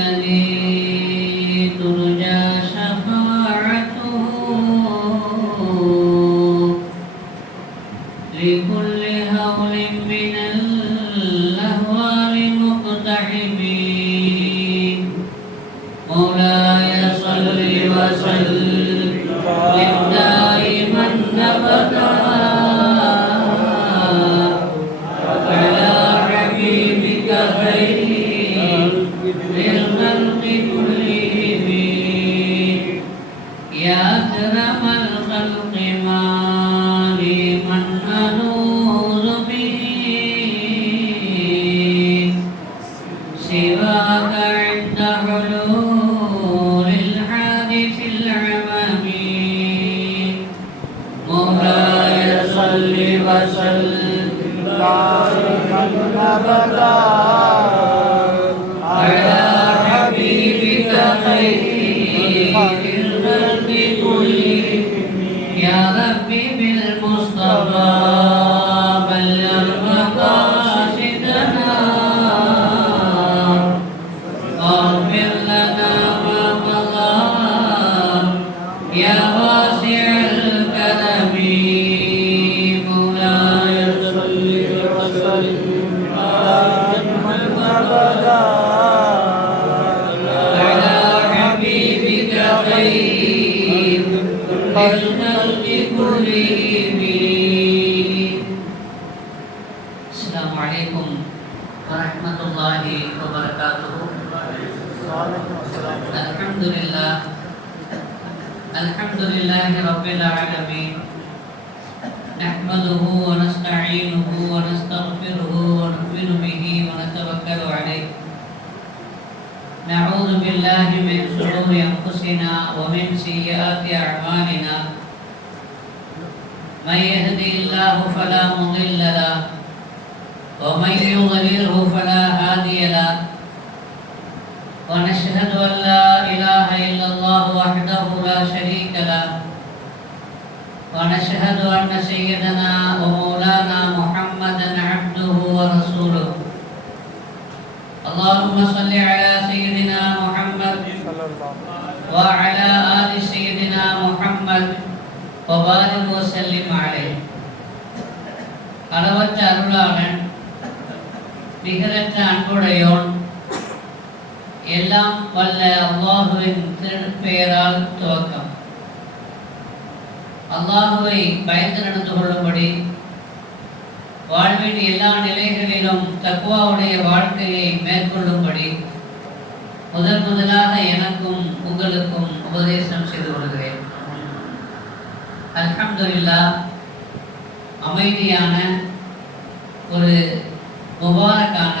الذي ترجى شفاعته لكل هول من الأهوال مقتحمين مولاي صل وسلم دائما أبدا على حبيبك خير للخلق كلهم يا أكرم الخلق ما لي من ألوذ به سواك عند حلول الحادث العمم مولاي صل وسلم دائما أبدا على حبيبك خير الخلق كلهم يا ربي بالمصطفى بلغ مقاصدنا واغفر لنا ما مضى يا واسع الكرم مولاي صل وسلم دائما أبدا على حبيبك خير الخلق كلهم. السلام عليكم ورحمة الله وبركاته. الحمد لله رب العالمين نحمده ونستعينه ونستغفره ونؤمن به ونتوكل عليه نعوذ بالله من شرور أنفسنا ومن سيئات أعمالنا من يهدي الله فلا مضل له ومن يضلله فلا هادي له ونشهد أن لا إله إلا الله وحده لا شريك له ونشهد أن سيدنا ومولانا محمدا عبده ورسوله اللهم صل على سيدنا محمد وعلى آل سيدنا محمد وبارك وسلم عليه. அளவற்ற அருளாளன் நிகரற்ற அன்புடையோன் எல்லாம் வல்ல அல்லாஹுவின் திருப்பெயரால் துவக்கம். அல்லாஹுவை பயந்து நடந்து கொள்ளும்படி வாழ்வின் எல்லா நிலைகளிலும் தக்வாவுடைய வாழ்க்கையை மேற்கொள்ளும்படி முதலாக எனக்கும் உங்களுக்கும் உபதேசம் செய்து கொள்கிறேன். அல்ஹம்துலில்லாஹ், அமைதியான ஒரு முபாரக்கான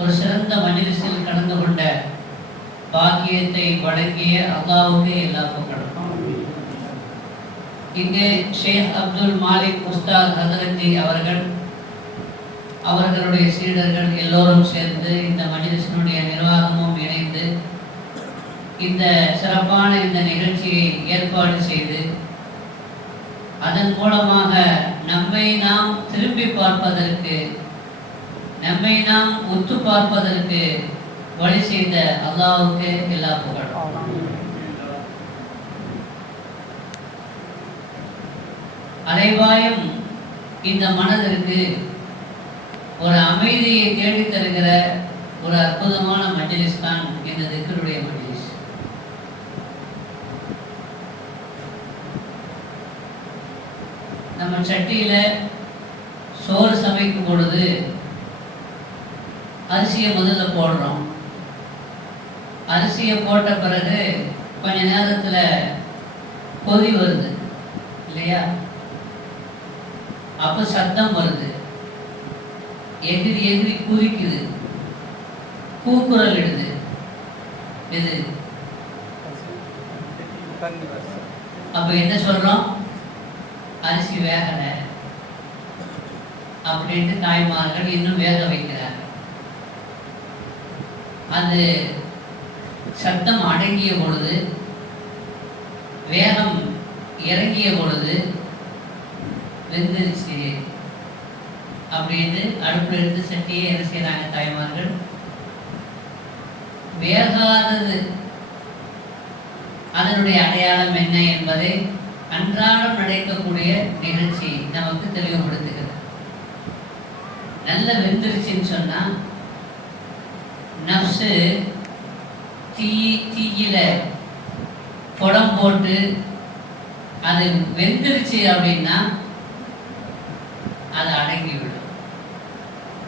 ஒரு சிறந்த மஜ்லிஸில் கலந்து கொண்ட பாக்கியத்தை வழங்கிய அல்லாஹ்வுக்கே எல்லா புகழும். இங்கே ஷேக் அப்துல் மாலிக் உஸ்தாத் ஹதரத்தி அவர்களுடைய சீடர்கள் எல்லோரும் சேர்ந்து இந்த மஜ்லிஸினுடைய நிர்வாகமும் இணைந்து இந்த சிறப்பான இந்த நிகழ்ச்சியை ஏற்பாடு செய்து அதன் மூலமாக நம்மை நாம் திரும்பி பார்ப்பதற்கு, நம்மை நாம் உத்து பார்ப்பதற்கு வழி செய்த அல்லாஹ்வுக்கு எல்லா புகழும். அலைவாயும் இந்த மனதிற்கு ஒரு அமைதியை தேடி தருகிற ஒரு அற்புதமான மஜ்லிஸ் தான் இந்த திக்ருடைய மஜ்லிஸ். நம்ம சட்டியில சோறு சமைக்கும் பொழுது அரிசியை முதல்ல போடுறோம். அரிசியை போட்ட பிறகு கொஞ்ச நேரத்துல கொதி வருது இல்லையா? அப்ப சத்தம் வருது, எகிரி எகிரி குதிக்குது, கூக்குரல் இடுது. இது அப்ப என்ன சொல்றோம்? அரிசி வேகலை அப்படின்ட்டு தாய்மார்கள் இன்னும் வேக வைக்கிறார். அது சத்தம் அடங்கிய பொழுது, வேகம் இறங்கிய பொழுது வெந்துருச்சு அப்படின்னு அடுப்பில் இருந்து சட்டியே என்ன செய்கிறாங்க தாய்மார்கள்? வேகாதது அதனுடைய அடையாளம் என்ன என்பதை அன்றாடம் நடக்கக்கூடிய நிகழ்ச்சி நமக்கு தெளிவுபடுத்துகிறது. நல்ல வெந்துருச்சுன்னு சொன்னா நப்சு தீயில குடம் போட்டு அது வெந்துருச்சு அப்படின்னா அது அடங்கிவிடும்.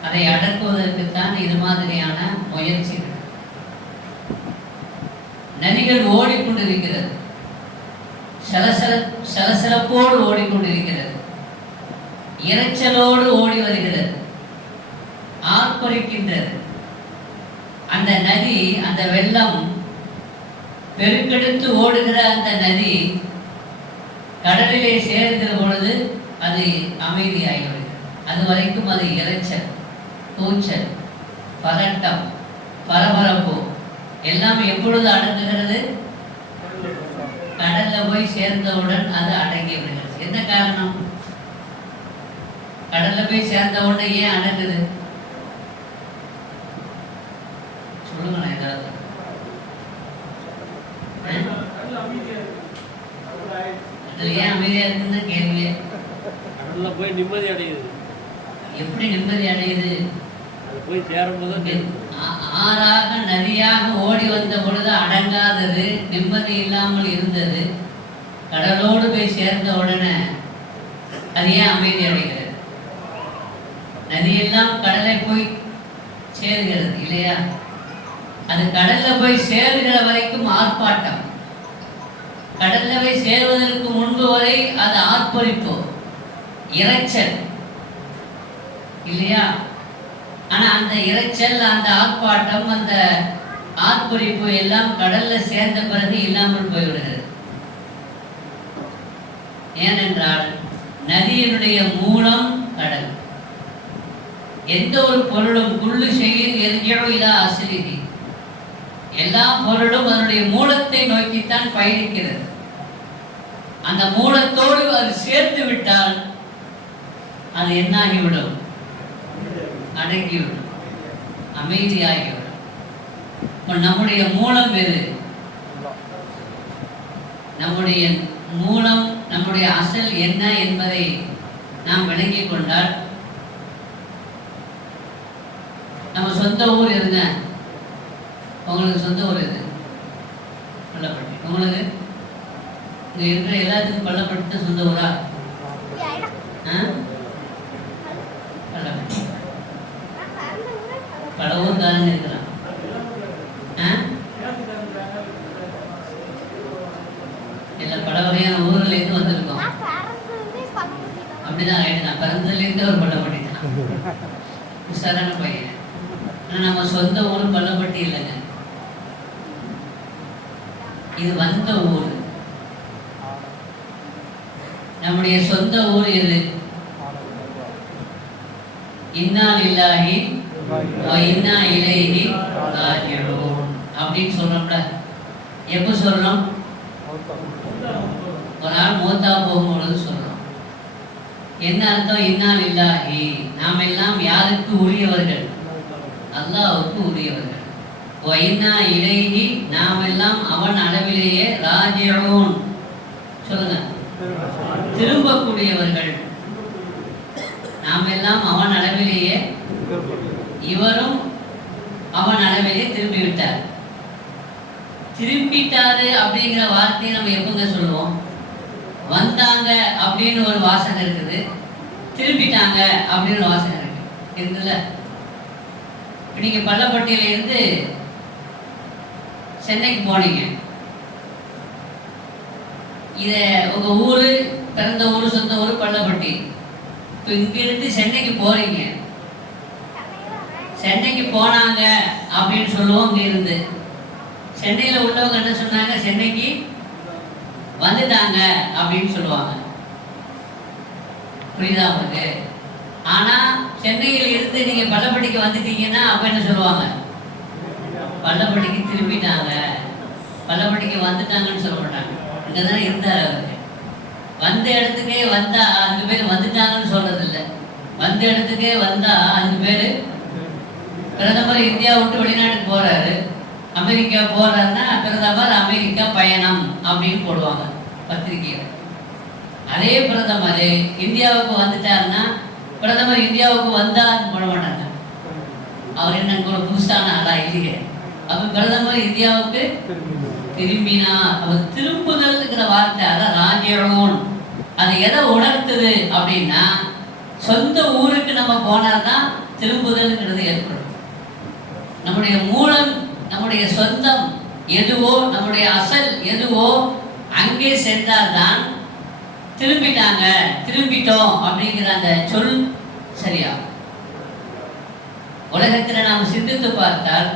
அதை அடக்குவதற்குத்தான் இது மாதிரியான முயற்சிகள். நதிகள் ஓடிக்கொண்டிருக்கிறது, சலசலப்போடு ஓடிக்கொண்டிருக்கிறது, இரைச்சலோடு ஓடி வருகிறது, ஆர்ப்பரிக்கின்றது. அந்த நதி, அந்த வெள்ளம் பெருக்கெடுத்து ஓடுகிற அந்த நதி கடலிலே சேர்கிற பொழுது அது அமைதியாகிவிடுகிறது. அது வரைக்கும் அது இரைச்சல், கூச்சல், பதட்டம், பரபரப்பு எல்லாம் எப்பொழுது அடங்குகிறது? கடல்ல போய் சேர்ந்தவுடன் அது அடங்கி விடுகிறது. என்ன காரணம்? கடல்ல போய் சேர்ந்தவுடனே ஏன் அடங்குது? சொல்லுங்க. ஏதாவது ஏன் அமைதியா இருக்குன்னு கேள்வியே. கடல்ல போய் நிம்மதி அடையுது. எப்படி நிம்மதி அடையுது? அது போய் சேரும்போது ஆறாக நதியாக ஓடி வந்த பொழுது அடங்காதது, நிம்மதி இல்லாமல் இருந்தது. கடலோடு போய் சேர்ந்த உடனே அது ஏன் அமைதி அடைகிறது? நதியெல்லாம் கடலை போய் சேருகிறது இல்லையா? அது கடல்ல போய் சேருகிற வரைக்கும் ஆர்ப்பாட்டம். கடல்ல போய் சேருவதற்கு முன்பு வரை அது ஆர்ப்பரிப்பு, இரைச்சல் இல்லையா? ஆனா அந்த இரைச்சல், அந்த ஆர்ப்பாட்டம், அந்த ஆர்ப்பரிப்பு எல்லாம் கடல்ல சேர்ந்த பிறகு இல்லாமல் போய்விடுகிறது. ஏனென்றால் நதியினுடைய மூலம் கடல். எந்த ஒரு பொருளும் குள்ளு செய்யும் எரிஞ்சோ இல்லா அசிலிதி, எல்லா பொருளும் அதனுடைய மூலத்தை நோக்கித்தான் பயணிக்கிறது. அந்த மூலத்தோடு அது சேர்ந்து விட்டால் அது என்னாகிவிடும்? அடங்கிவிடும், அமைதியாகிவிடும். நம்முடைய மூலம் எது? நம்முடைய மூலம், நம்முடைய அசல் என்ன என்பதை நாம் விளங்கிக் கொண்டால், நம்ம சொந்த ஊர் எதுங்க? உங்களுக்கு சொந்த ஊர் எது? பள்ளப்பட்டி. உங்களுக்கு இங்கே இருக்கிற எல்லாத்துக்கும் பள்ளப்பட்டி சொந்த ஊரா? பள்ளப்பட்டி. பல ஊர்காரங்க இருக்கிறான். இல்லை, பல வகையான ஊர்ல இருந்து வந்திருக்கோம். அப்படிதான் ரைட்டு. நான் பிறந்ததுலேருந்து ஒரு பள்ளப்பட்டி தான். உஷாரான பையன். ஆனால் நம்ம சொந்த ஊர் பள்ளப்பட்டி இல்லைங்க, இது வந்த ஊர். நம்முடைய சொந்த ஊர் எது? இன்னா லில்லாஹி வ இன்னா இலைஹி ராஜிஊன் அப்படின்னு சொல்றோம்ல. எப்போ சொல்றோம்? ஒரு நாள் மூத்தா போகும்பொழுது சொல்றோம். என்ன அர்த்தம்? இன்னா லில்லாஹி, நாம் எல்லாம் யாருக்கு உரியவர்கள்? அல்லாஹ்வுக்கு உரியவர்கள். வ இன்னா இலைஹி, நாம் எல்லாம் அவன் அளவிலேயே ராஜிஊன், சொல்லுங்க, திரும்பக்கூடியவர்கள். நாம் எல்லாம் அவன் அளவிலேயே, இவரும் அவன் அளவிலேயே திரும்பிவிட்டார். திரும்பிட்டாரு அப்படிங்கிற வார்த்தையை நம்ம எப்பங்க சொல்லுவோம்? வந்தாங்க அப்படின்னு ஒரு வாசனை இருக்குது, திரும்பிட்டாங்க அப்படின்னு ஒரு வாசனை இருக்குல்ல. நீங்க பள்ளப்பட்டியில இருந்து சென்னைக்கு போனீங்க. இத உங்க ஊரு, பிறந்த ஊரு, சொந்த ஊரு பள்ளப்பட்டி. இப்போ இங்கிருந்து சென்னைக்கு போறீங்க. சென்னைக்கு போனாங்க அப்படின்னு சொல்லுவோம். இங்க இருந்து சென்னையில உள்ளவங்க என்ன சொன்னாங்க? சென்னைக்கு வந்துட்டாங்க அப்படின்னு சொல்லுவாங்க. புரியுதா உங்களுக்கு? ஆனா சென்னையில் இருந்து நீங்க பள்ளப்பட்டிக்கு வந்துட்டீங்கன்னா அப்ப என்ன சொல்லுவாங்க? பள்ளப்பட்டிக்கு திரும்பிட்டாங்க, பள்ளப்பட்டிக்கு வந்துட்டாங்கன்னு சொல்ல மாட்டாங்க. இங்கதான் இருந்தார் அவரு. வந்த இடத்துக்கே வந்தா 5 பேர் வந்துட்டாங்கன்னு சொல்றது இல்லை. வந்த இடத்துக்கே வந்தா 5 பேர். பிரதமர் இந்தியா விட்டு வெளிநாட்டுக்கு போறாரு, அமெரிக்கா போறாருன்னா பிரதமர் அமெரிக்கா பயணம் அப்படின்னு போடுவாங்க பத்திரிகையில். அதே பிரதமர் இந்தியாவுக்கு வந்துட்டாருன்னா பிரதமர் இந்தியாவுக்கு வந்தான்னு போட மாட்டாங்க. அவர் என்ன ஒரு புதுசான ஆளா இல்லையே. அப்ப பிரதமர் இந்தியாவுக்கு திரும்பினா, அவர் திரும்புதல்ங்கிற வார்த்தை அதான் ராஜ்யோன். அது எதை உணர்த்துது அப்படின்னா, சொந்த ஊருக்கு நம்ம போனால்தான் திரும்புதல்ங்கிறது ஏற்படும். நம்முடைய மூலம், நம்முடைய சொந்தம் எதுவோ, நம்முடைய அசல் எதுவோ அங்கே சென்றால்தான் திரும்பிட்டாங்க, திரும்பிட்டோம் அப்படிங்கிற அந்த சொல் சரியா. உலகத்தில் நாம் சிந்தித்து பார்த்தால்,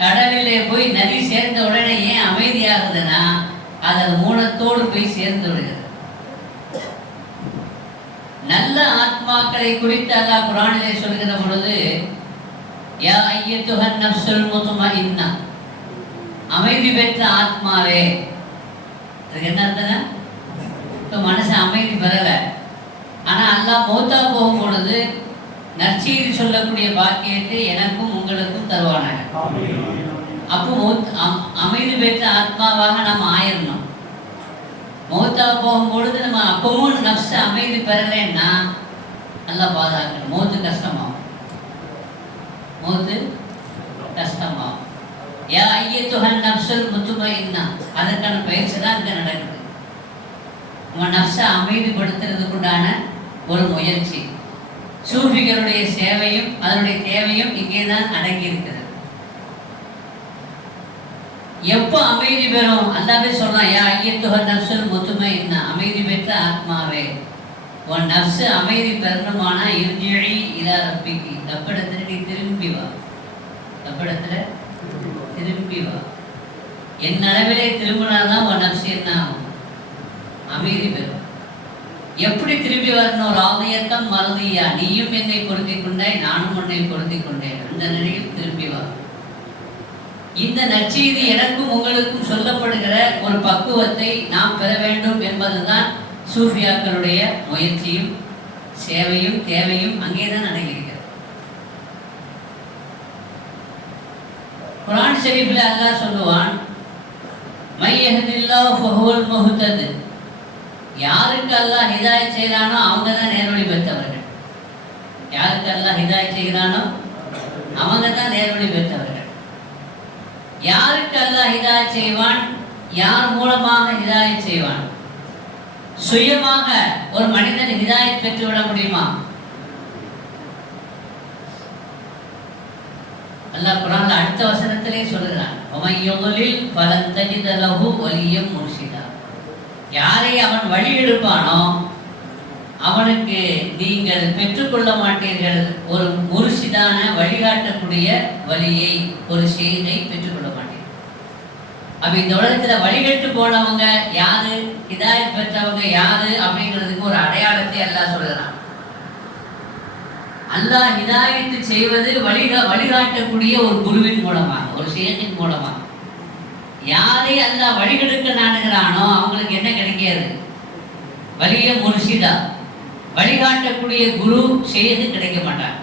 கடலிலே போய் நதி சேர்ந்த உடனே ஏன் அமைதியாகுதுன்னா, அது மூலத்தோடு போய் சேர்ந்து விடுகிறது. நல்ல ஆத்மாக்களை குறித்து அல்லாஹ் குர்ஆனிலே சொல்கிற பொழுது, யா அய்யத்துஹன் நஃப்ஸுல் முத்மஇன்னா, அமைதி பெற்ற ஆத்மாவே. அதுக்கு என்ன அர்த்தம்? இப்போ மனசு அமைதி பெறல, ஆனா அல்லாஹ் மௌத்தா போகும் பொழுது நற்செய்தி சொல்லக்கூடிய பாக்கியத்தை எனக்கும் உங்களுக்கும் தருவானாங்க. அப்போ அமைதி பெற்ற ஆத்மாவாக நம்ம ஆயிரணும். மௌத்தா போகும் பொழுது நம்ம அப்பவும் நஃப்ஸ் அமைதி பெறலைன்னா நல்லா பாதுகாக்கணும். மௌத்து கஷ்டமாகும், மௌத்து கஷ்டமாகும். யா அய்யத்துஹன் நஃப்ஸுல் முத்மஇன்னா, அதற்கான பயிற்சி தான் இங்கே நடக்குது. உங்க நஃப்ஸை அமைதிப்படுத்துறதுக்குண்டான ஒரு முயற்சி. சூஃபிகளுடைய சேவையும் அதனுடைய தேவையும் இங்கே தான் அடங்கி இருக்கிறது. எப்போ அமைதி பெறும்? அல்லாஹ்வே சொல்றான், யா அய்யத்துஹன் நஃப்ஸுல் முத்மஇன்னா, அமைதி பெற்ற ஆத்மாவே, உன் நஃப்ஸ் அமைதி பெறணுமானா இர்ஜிஇ இலா ரப்பிகி, ரப்பிடத்துல நீ திரும்பி வா, ரப்பிடத்துல திரும்பி வா. என் அளவிலே திரும்பினாதான் உன் நஃப்ஸ் என்ன ஆகும்? அமைதி பெறும். எப்படி திரும்பி வரணும்? ராதியத்தம் மறதியா, நீயும் என்னை பொருந்திக் கொண்டாய், நானும் உன்னை பொருந்திக் கொண்டேன், அந்த நிலையில் திரும்பி வா. இந்த நற்செய்தி எனக்கும் உங்களுக்கும் சொல்லப்படுகிற ஒரு பக்குவத்தை நாம் பெற வேண்டும் என்பதுதான் சூஃபியாக்களுடைய முயற்சியும் சேவையும் தேவையும் அங்கேதான் அடங்கியிருக்கிறது. குர்ஆன் ஷரீஃபில் அல்லாஹ் சொல்லுவான், மை யஹ்தில்லாஹு ஃபஹுவல் முஹ்தத், யாருக்கு அல்லாஹ் ஹிதாயத் செய்கிறானோ அவங்க தான் நேர்வழி பெற்றவர்கள். யாருக்கு அல்லாஹ் ஹிதாயத் செய்கிறானோ அவங்க தான் நேர்வழி பெற்றவர்கள். யாருக்கு அல்லாஹ் ஹிதாயத் செய்வான்? யார் மூலமாக ஹிதாயத் செய்வான்? சுயமாக ஒரு மனிதன் ஹிதாயத் பெற்றுவிட முடியுமா? அல்லாஹ் குர்ஆன்ல அடுத்த வசனத்திலே சொல்கிறான், வமன் யுضلل ஃபலன் தஜித லஹு வலியம் முர்ஷிதா, யாரை அவன் வழி எடுப்பானோ அவனுக்கு நீங்கள் பெற்றுக்கொள்ள மாட்டீர்கள் ஒரு முர்ஷிதான வழிகாட்டக்கூடிய வழியை, ஒரு செய்தியை பெற்றுக்கொள்ள மாட்டீர்கள். அப்ப இந்த உலகத்துல வழிகட்டு போனவங்க யாரு, ஹிதாயத் பெற்றவங்க யாரு அப்படிங்கிறதுக்கு ஒரு அடையாளத்தை அல்லாஹ் சொல்கிறான். அல்லாஹ் ஹிதாயத்து செய்வது வழிகாட்டக்கூடிய ஒரு குருவின் மூலமாக, ஒரு ஷேக்கின் மூலமாக. யாரை அல்லாஹ் வழிகெடுக்க நாடுகிறானோ அவங்களுக்கு என்ன கிடைக்காது? வலிய முர்ஷிதா, வழிகாட்டக்கூடிய குரு ஷேக்கு கிடைக்க மாட்டாங்க.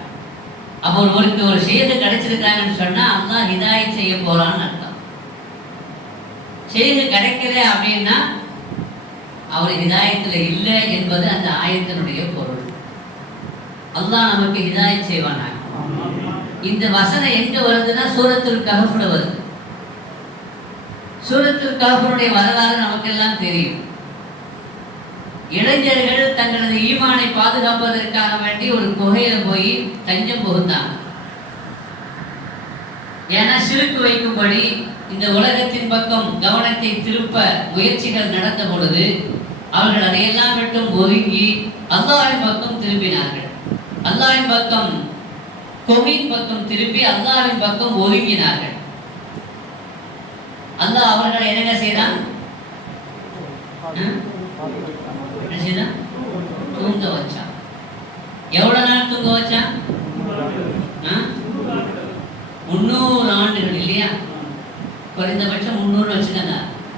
அப்போ ஒருவருக்கு ஒரு ஷேக்கு கிடைச்சிருக்காங்கன்னு சொன்னா அல்லாஹ் ஹிதாயத் செய்ய போறான்னு அர்த்தம். ஷேக்கு கிடைக்கல அப்படின்னா அவர் ஹிதாயத்துல இல்லை என்பது அந்த ஆயத்தினுடைய பொருள். அல்லாஹ் நமக்கு ஹிதாயத் செய்வானாங்க. இந்த வசனம் எங்க வருதுன்னா சூரத்துல் கஹ்ஃப்ல வருது. சூரத்துல் கஹ்ஃபுடைய வரலாறு நமக்கெல்லாம் தெரியும். இளைஞர்கள் தங்களது ஈமானை பாதுகாப்பதற்காக வேண்டி ஒரு குகையில போய் தஞ்சம் புகுந்தாங்க. ஏன்னா சிறுக்கு வைக்கும்படி இந்த உலகத்தின் பக்கம் கவனத்தை திருப்ப முயற்சிகள் நடந்த பொழுது அவர்கள் அதையெல்லாம் மட்டும் ஒதுங்கி அல்லாஹ்வின் பக்கம் திரும்பினார்கள். அல்லாஹ்வின் பக்கம், குகையின் பக்கம் திரும்பி அல்லாஹ்வின் பக்கம் ஒதுங்கினார்கள். அல்லாஹ் அவர்களை என்ன செய்தான்? தூங்க வச்சான். எவ்வளவு நாள் தூங்க வச்சான்? 300 ஆண்டுகள் இல்லையா? குறைந்தபட்சம் 300 வச்சுக்கங்க.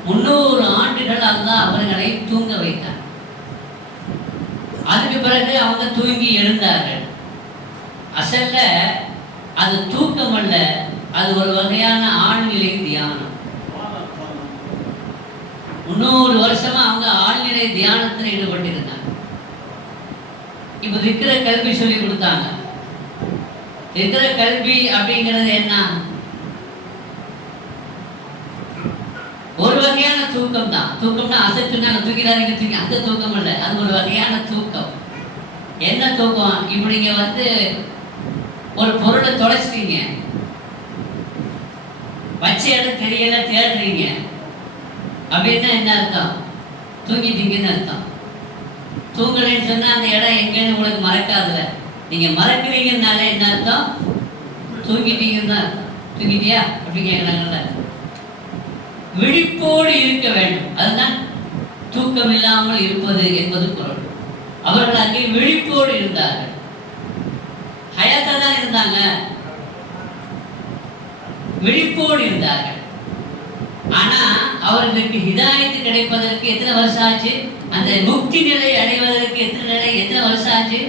300 ஆண்டுகள் அல்லாஹ் அவர்களை தூங்க வைத்தார். அதுக்கு பிறகு அவங்க தூங்கி எழுந்தார்கள். அசல்ல அது தூக்கம் அல்ல, அது ஒரு வகையான ஆழ்நிலை தியானம். 300 வருஷமா அவங்க ஆழ்நிலை தியானத்தில் ஈடுபட்டிருந்தாங்க. இப்ப இருக்கிற கல்வி சொல்லி கொடுத்தாங்க. இருக்கிற கல்வி அப்படிங்கிறது என்ன? ஒரு வகையான தூக்கம் தான். தூக்கம்னா அசைச்சுனாங்க தூக்கிடாதீங்க தூக்கி, அந்த தூக்கம் இல்லை, அது ஒரு வகையான தூக்கம். என்ன தூக்கம்? இப்படி நீங்க ஒரு பொருளை தொலைச்சிட்டீங்க, வச்ச இடம் தெரியல, தேடுறீங்க அப்படின்னா என்ன அர்த்தம்? தூங்கிட்டீங்கன்னு அர்த்தம். தூங்கலைன்னு சொன்னா அந்த இடம் எங்கன்னு உங்களுக்கு மறக்காதுல. நீங்க மறக்கிறீங்கன்னாலே என்ன அர்த்தம்? தூங்கிட்டீங்கன்னு தான் அர்த்தம். தூங்கிட்டியா அப்படி கேட்கறாங்கல்ல. விழிப்போடு இருக்க வேண்டும், அதுதான் தூக்கம் இல்லாமல் இருப்பது என்பது பொருள். அவர்கள் அங்கே விழிப்போடு இருந்தார்கள். ஹயாத்தா தான் இருந்தாங்க, விழிப்போடு இருந்தார்கள். ஆனா அவர்களுக்கு ஹிதாயத்து கிடைப்பதற்கு எத்தனை வருஷம் ஆச்சு? அந்த முக்தி நிலை அடைவதற்கு எத்தனை வருஷம் ஆச்சு?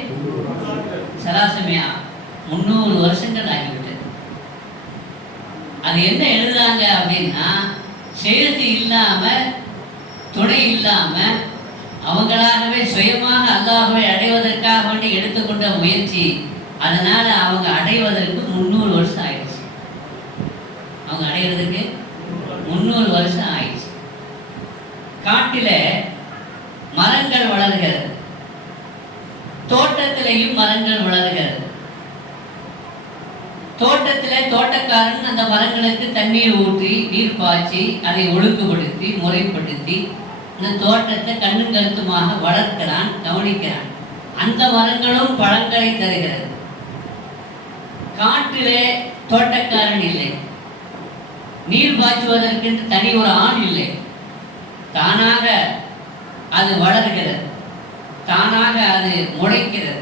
சராசரியா 300 வருஷங்கள் ஆகிவிட்டது. அது என்ன எழுதுறாங்க அப்படின்னா, செயலுக்கு இல்லாம, துணை இல்லாம, அவங்களாகவே சுயமாக அல்லாஹ்வை அடைவதற்காக வேண்டி எடுத்துக்கொண்ட முயற்சி. அதனால அவங்க அடைவதற்கு 300 வருஷம் ஆயிடுச்சு. அவங்க அடைவதற்கு 300 வருஷம் ஆயிடுச்சு. காட்டில மரங்கள் வளர்கிறது, தோட்டத்திலையும் மரங்கள் வளர்கிறது. தோட்டத்திலே தோட்டக்காரன் அந்த மரங்களுக்கு தண்ணீர் ஊற்றி, நீர் பாய்ச்சி, அதை ஒழுங்குபடுத்தி, முறைப்படுத்தி இந்த தோட்டத்தை கண்ணும் கருத்துமாக வளர்க்கிறான், கவனிக்கிறான். அந்த மரங்களும் பழங்களை தருகிறது. காட்டிலே தோட்டக்காரன் இல்லை, நீர் பாய்ச்சுவதற்கு தனி ஒரு ஆண் இல்லை. தானாக அது வளர்கிறது, தானாக அது முளைக்கிறது.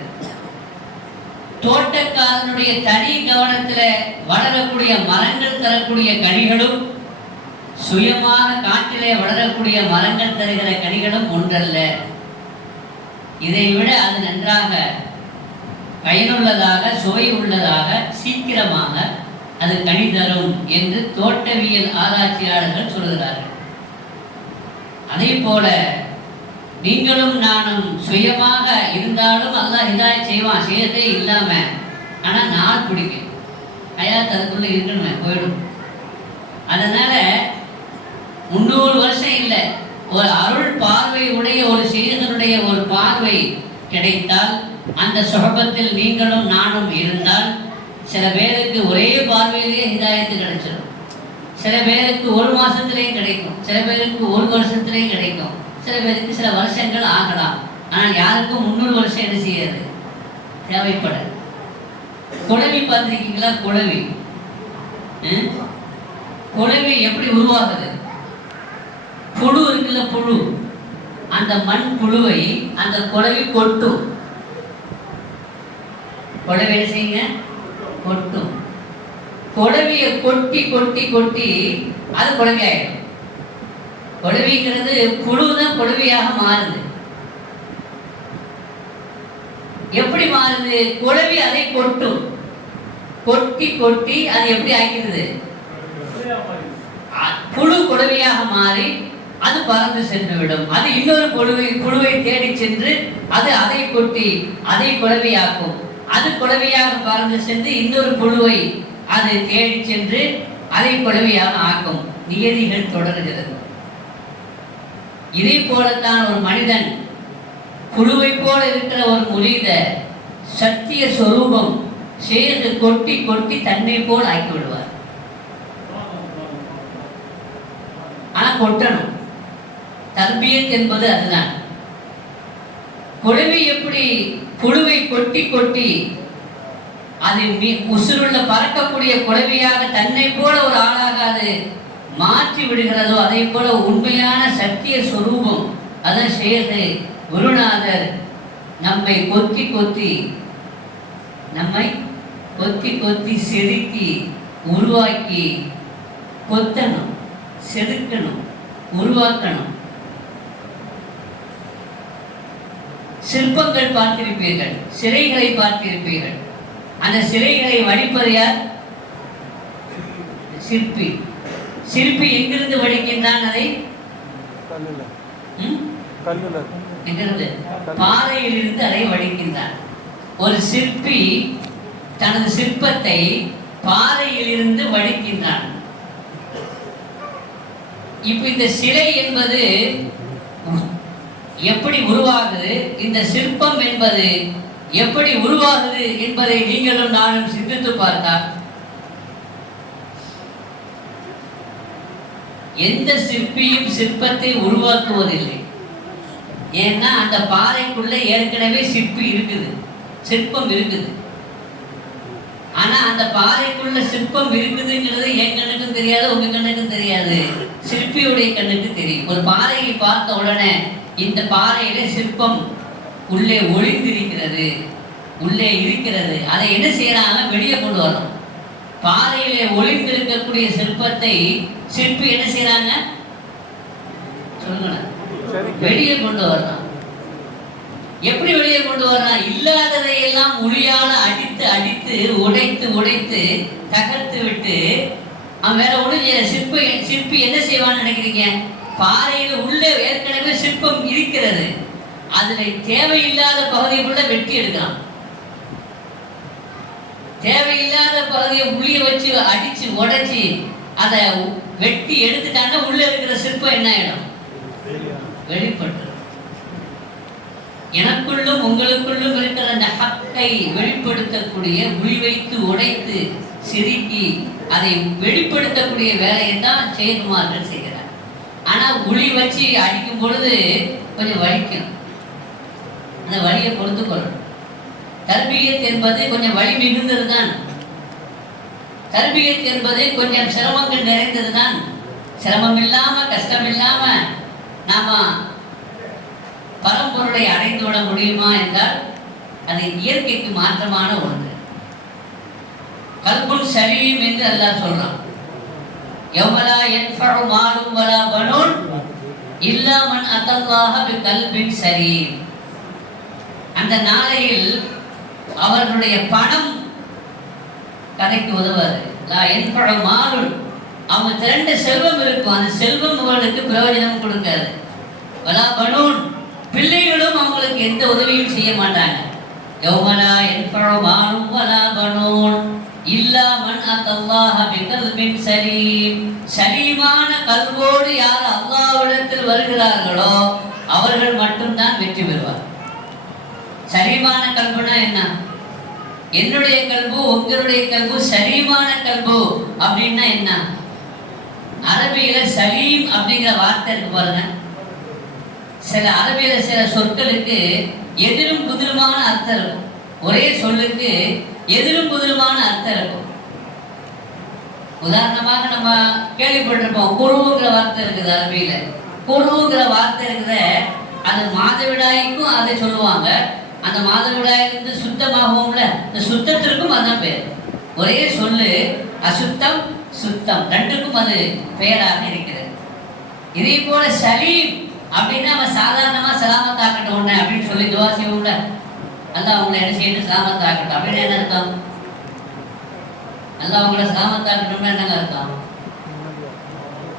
தோட்டக்காரனுடைய தனி கவனத்தில் வளரக்கூடிய மரங்கள் தரக்கூடிய கனிகளும், சுயமாக காட்டிலே வளரக்கூடிய மரங்கள் தருகிற கனிகளும் ஒன்றல்ல. இதை விட அது நன்றாக பயனுள்ளதாக, சுவை உள்ளதாக, சீக்கிரமாக அது கனி தரும் என்று தோட்டவியல் ஆராய்ச்சியாளர்கள் சொல்கிறார்கள். அதே போல நீங்களும் நானும் சுயமாக இருந்தாலும் அல்லாஹ் ஹிதாயத் செய்வான், செய்யறதே இல்லாம. ஆனா நாள் பிடிக்கும், ஹயாத் அதுக்குள்ள இருக்கணுமே, போயிடும். அதனால 300 வருஷம் இல்லை, ஒரு அருள் பார்வை உடைய ஒரு செய்தனுடைய ஒரு பார்வை கிடைத்தால், அந்த சுகபத்தில் நீங்களும் நானும் இருந்தால், சில பேருக்கு ஒரே பார்வையிலேயே ஹிதாயத்து கிடைச்சிடும். சில பேருக்கு 1 மாசத்திலேயும் கிடைக்கும், சில பேருக்கு 1 வருஷத்திலேயும் கிடைக்கும், சில பேருக்கு சில வருஷங்கள் ஆகலாம். ஆனால் யாருக்கும் 300 வருஷம் என்ன செய்யாது, தேவைப்பட. குழவி பார்த்துருக்கீங்களா? குழவி குழவி எப்படி உருவாகுது? புழு இருக்குல்ல, புழு, அந்த மண் புழுவை அந்த குழவி கொட்டும். குழவி என்ன செய்யுங்க? கொட்டும். குழவியை கொட்டி கொட்டி கொட்டி அது குழவி ஆயிடும். குழவிங்கிறது புழுதான் குழவியாக மாறுது. எப்படி மாறுது? குழவி அதை கொட்டும், கொட்டி கொட்டி அது எப்படி ஆகிறது? புழு குழவியாக மாறி அது பறந்து சென்று விடும். அது இன்னொரு புழுவை தேடி சென்று அது அதை கொட்டி அதை குழவியாக்கும். அது குழவியாக பறந்து சென்று இன்னொரு புழுவை அது தேடி சென்று அதை குழவியாக ஆக்கும். நியதிகள் தொடர்கிறது. இதே போலத்தான் ஒரு மனிதன் புழுவை போல இருக்கிற ஒரு முரீத சத்திய சொரூபம் சேர்ந்து கொட்டி கொட்டி தன்னை போல் ஆக்கி விடுவார். ஆனா கொட்டணும். தர்பியத் என்பது அதுதான். குழவி எப்படி புழுவை கொட்டி கொட்டி அது உசுருள்ள பறக்கக்கூடிய குழவியாக தன்னை போல ஒரு ஆளாக அது மாற்றி விடுகிறதோ, அதே போல உண்மையான சத்திய சொரூபம் அதான் செய்யறது. குருநாதர் நம்மை கொத்தி கொத்தி செதுக்கி உருவாக்கி, கொத்தணும், செதுக்கணும், உருவாக்கணும். சிற்பங்கள் பார்த்திருப்பீர்கள், சிலைகளை பார்த்திருப்பீர்கள். அந்த சிலைகளை வடிப்பது யார்? சிற்பி. சிற்பி எங்கிருந்து வடிக்கின்றான் அதை? எங்கிருந்து? பாறையிலிருந்து அதை வடிக்கின்றான். ஒரு சிற்பி தனது சிற்பத்தை பாறையிலிருந்து வடிக்கின்றான். இப்ப இந்த சிலை என்பது எப்படி உருவாகுது, இந்த சிற்பம் என்பது எப்படி உருவாகுது என்பதை நீங்களும் நானும் சிந்தித்து பார்த்தால் எந்த சிற்பியும் சிற்பத்தை உருவாக்குவதில்லை. ஏன்னா அந்த பாறைக்குள்ள ஏற்கனவே சிற்பி இருக்குது, சிற்பம் இருக்குது. ஆனா அந்த பாறைக்குள்ள சிற்பம் இருக்குதுங்கிறது என் கண்ணுக்கும் தெரியாது, உங்க கண்ணுக்கும் தெரியாது, சிற்பியுடைய கண்ணுக்கு தெரியும். ஒரு பாறையை பார்த்த உடனே இந்த பாறையில சிற்பம் உள்ளே ஒளிந்திருக்கிறது, உள்ளே இருக்கிறது. அதை என்ன செய்யறாங்க? வெளியே கொண்டு வரணும். பாறையிலே ஒளிந்திருக்கக்கூடிய சிற்பத்தை சிற்பி என்ன செய்யறாங்க? சொல்லுங்க. வெளியே கொண்டு வரணும். எப்படி வெளியே கொண்டு வரலாம்? இல்லாததையெல்லாம் மொழியால அடித்து அடித்து உடைத்து உடைத்து தகர்த்து விட்டு அவன் வேற ஒண்ணு சிற்பி என்ன செய்வான்னு நினைக்கிறீங்க? பாறையில உள்ள ஏற்கனவே சிற்பம் இருக்கிறது, அதுல தேவையில்லாத பகுதிக்குள்ள வெட்டி எடுக்கலாம். தேவையில்லாத பகுதியை புளிய வச்சு அடிச்சு உடைச்சி அதை வெட்டி எடுத்துட்டாங்க. உள்ள இருக்கிற சிற்பம் என்ன ஆயிடும்? வெளிப்பட்டு. எனக்குள்ளும் உங்களுக்குள்ளும் இருக்கிற அந்த ஹக்கை வெளிப்படுத்தக்கூடிய, உளி வைத்து உடைத்து சிறுக்கி அதை வெளிப்படுத்தக்கூடிய வேலையை தான் செயல்குமார்கள் செய்கிறார். ஆனா உளி வச்சு அடிக்கும் பொழுது கொஞ்சம் வலிக்கும், அந்த வலியை பொறுத்து கொள்ளணும். தர்பியத் என்பது கொஞ்சம் வலி மிகுந்தது தான். தர்பியத் என்பது கொஞ்சம் சிரமங்கள் நிறைந்தது தான். சிரமம் இல்லாம கஷ்டம் இல்லாம நாம பரம்பொருளை அடைந்து விட முடியுமா என்றால் அது இயற்கைக்கு மாற்றமான ஒன்று. கல்புன் சலீம் என்று அல்லாஹ் சொல்றான். யௌமலா யன்ஃபஉ மாலும் வலா பனூன் இல்லா மன் அத்தல்லாஹ பிகல்பின் சலீம். அந்த நாளையில் அவர்களுடைய பணம் கதைக்கு உதவாது. லா யன்ஃபஉ மாலுன், அவங்க திரண்ட செல்வம் இருக்கும், அந்த செல்வம் அவர்களுக்கு பிரயோஜனம் கொடுக்காது. வலா பனூன், பிள்ளைகளும் அவங்களுக்கு எந்த உதவியும் செய்ய மாட்டாங்க. யௌமலா யன்ஃபஉ மாலும் வலா பனூன் இல்லா மன் அத்தல்லாஹ பிகல்பின் சலீம். சலீமான கல்வோடு யார் அல்லாஹ்விடத்தில் வருகிறார்களோ அவர்கள் மட்டும்தான் வெற்றி பெறுவார். சலீமான கல்புனா என்ன? என்னுடைய கல்பு உங்களுடைய கல்பு சலீமான கல்பு அப்படின்னா என்ன? அரபியில சலீம் அப்படிங்கிற வார்த்தை இருக்கு பாருங்க. சில அரபியில சில சொற்களுக்கு எதிரும் புதிருமான அர்த்தம் இருக்கும். ஒரே சொல்லுக்கு எதிரும் புதிருமான அர்த்தம் இருக்கும். உதாரணமாக நம்ம கேள்விப்பட்டிருப்போம், குருவுங்கிற வார்த்தை இருக்குது அரபியில. குருவுங்கிற வார்த்தை இருக்குத, அது மாதவிடாய்க்கும் அதை சொல்லுவாங்க. அந்த மாதவிடாயிலிருந்து சுத்தமாகும்ல, இந்த சுத்தத்திற்கும் அதுதான் பேர். ஒரே சொல்லு அசுத்தம் சுத்தம் ரெண்டுக்கும் அது பெயராக இருக்கிறது. இதே போல சலீம் அப்படின்னா அவன் சாதாரணமா சலாமத்தாக்கட்டும் ஒண்ணு அப்படின்னு சொல்லி துவா செய்வோம்ல, அல்லாஹ் அவங்களை என்ன செய்யணும்? சலாமத்தாக்கட்டும் அப்படின்னு என்ன அர்த்தம்? அல்லாஹ் அவங்கள சலாமத்தாக்கட்டும்னா என்னங்க அர்த்தம்?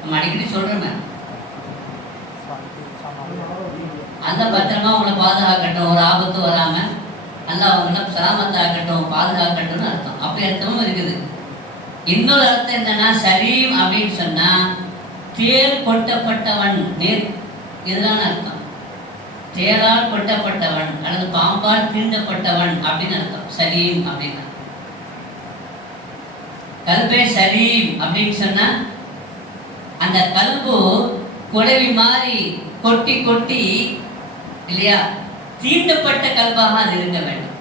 நம்ம அடிக்கடி சொல்றோமே, அந்த பத்திரமா உங்களை பாதுகாக்கட்டும், ஒரு ஆபத்து வராம அல்லாஹ் அவங்கள சலாமத்தாக்கட்டும் பாதுகாக்கட்டும்னு அர்த்தம். அப்படி அர்த்தமும் இருக்குது. இன்னொரு அர்த்தம் என்னன்னா, சலீம் அப்படின்னு சொன்னா தேர் கொட்டப்பட்டவன், நேர் இதுதான அர்த்தம். தேரால் கொட்டப்பட்டவன் அல்லது பாம்பால் தீண்டப்பட்டவன் அப்படின்னு அர்த்தம் சலீம் அப்படின்னா. கல்பே சலீம் அப்படின்னு சொன்னா அந்த கல்பு குடவி மாதிரி கொட்டி கொட்டி இல்லையா, தீண்டப்பட்ட கல்பாக அது இருக்க வேண்டும்,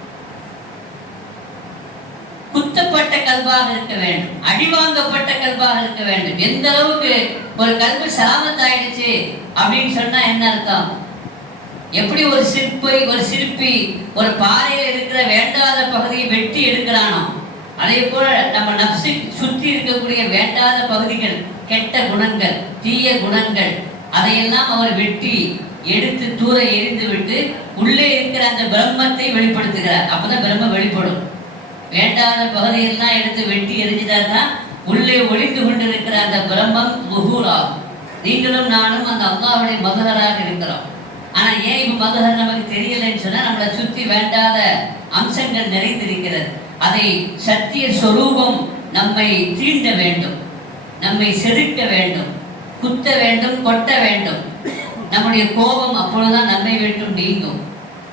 குத்தப்பட்ட கல்பாக இருக்க வேண்டும், அடிவாங்கப்பட்ட கல்பாக இருக்க வேண்டும். எந்த அளவுக்கு ஒரு கல்பு சலாமத்தாயிடுச்சு அப்படின்னு சொன்னா என்ன அர்த்தம்? எப்படி ஒரு சிற்பி ஒரு பாறையில் இருக்கிற வேண்டாத பகுதியை வெட்டி எடுக்கிறானோ, அதே போல நம்ம நப்சை சுற்றி இருக்கக்கூடிய வேண்டாத பகுதிகள், கெட்ட குணங்கள், தீய குணங்கள், அதையெல்லாம் அவர் வெட்டி எடுத்து தூர எரிந்து விட்டு உள்ளே இருக்கிற அந்த பிரம்மத்தை வெளிப்படுத்துகிறார். அப்பதான் பிரம்மம் வெளிப்படும். வேண்டாத பகுதியெல்லாம் எடுத்து வெட்டி எரிஞ்சிட்டாதான் உள்ளே ஒளிந்து கொண்டு நீங்களும் நானும் அந்த அல்லாஹ்வுடைய மதுஹராக இருக்கிறோம். ஆனா ஏன் இப்ப மதுஹர் நமக்கு தெரியலைன்னு சொன்னா நம்மளை சுத்தி வேண்டாத அம்சங்கள் நிறைந்திருக்கிறது. அதை சத்திய சொரூபம் நம்மை தீண்ட வேண்டும், நம்மை செதுக்க வேண்டும், குத்த வேண்டும், கொட்ட வேண்டும். நம்முடைய கோபம் அப்பொழுதுதான் நம்மை விட்டும் நீங்கும்.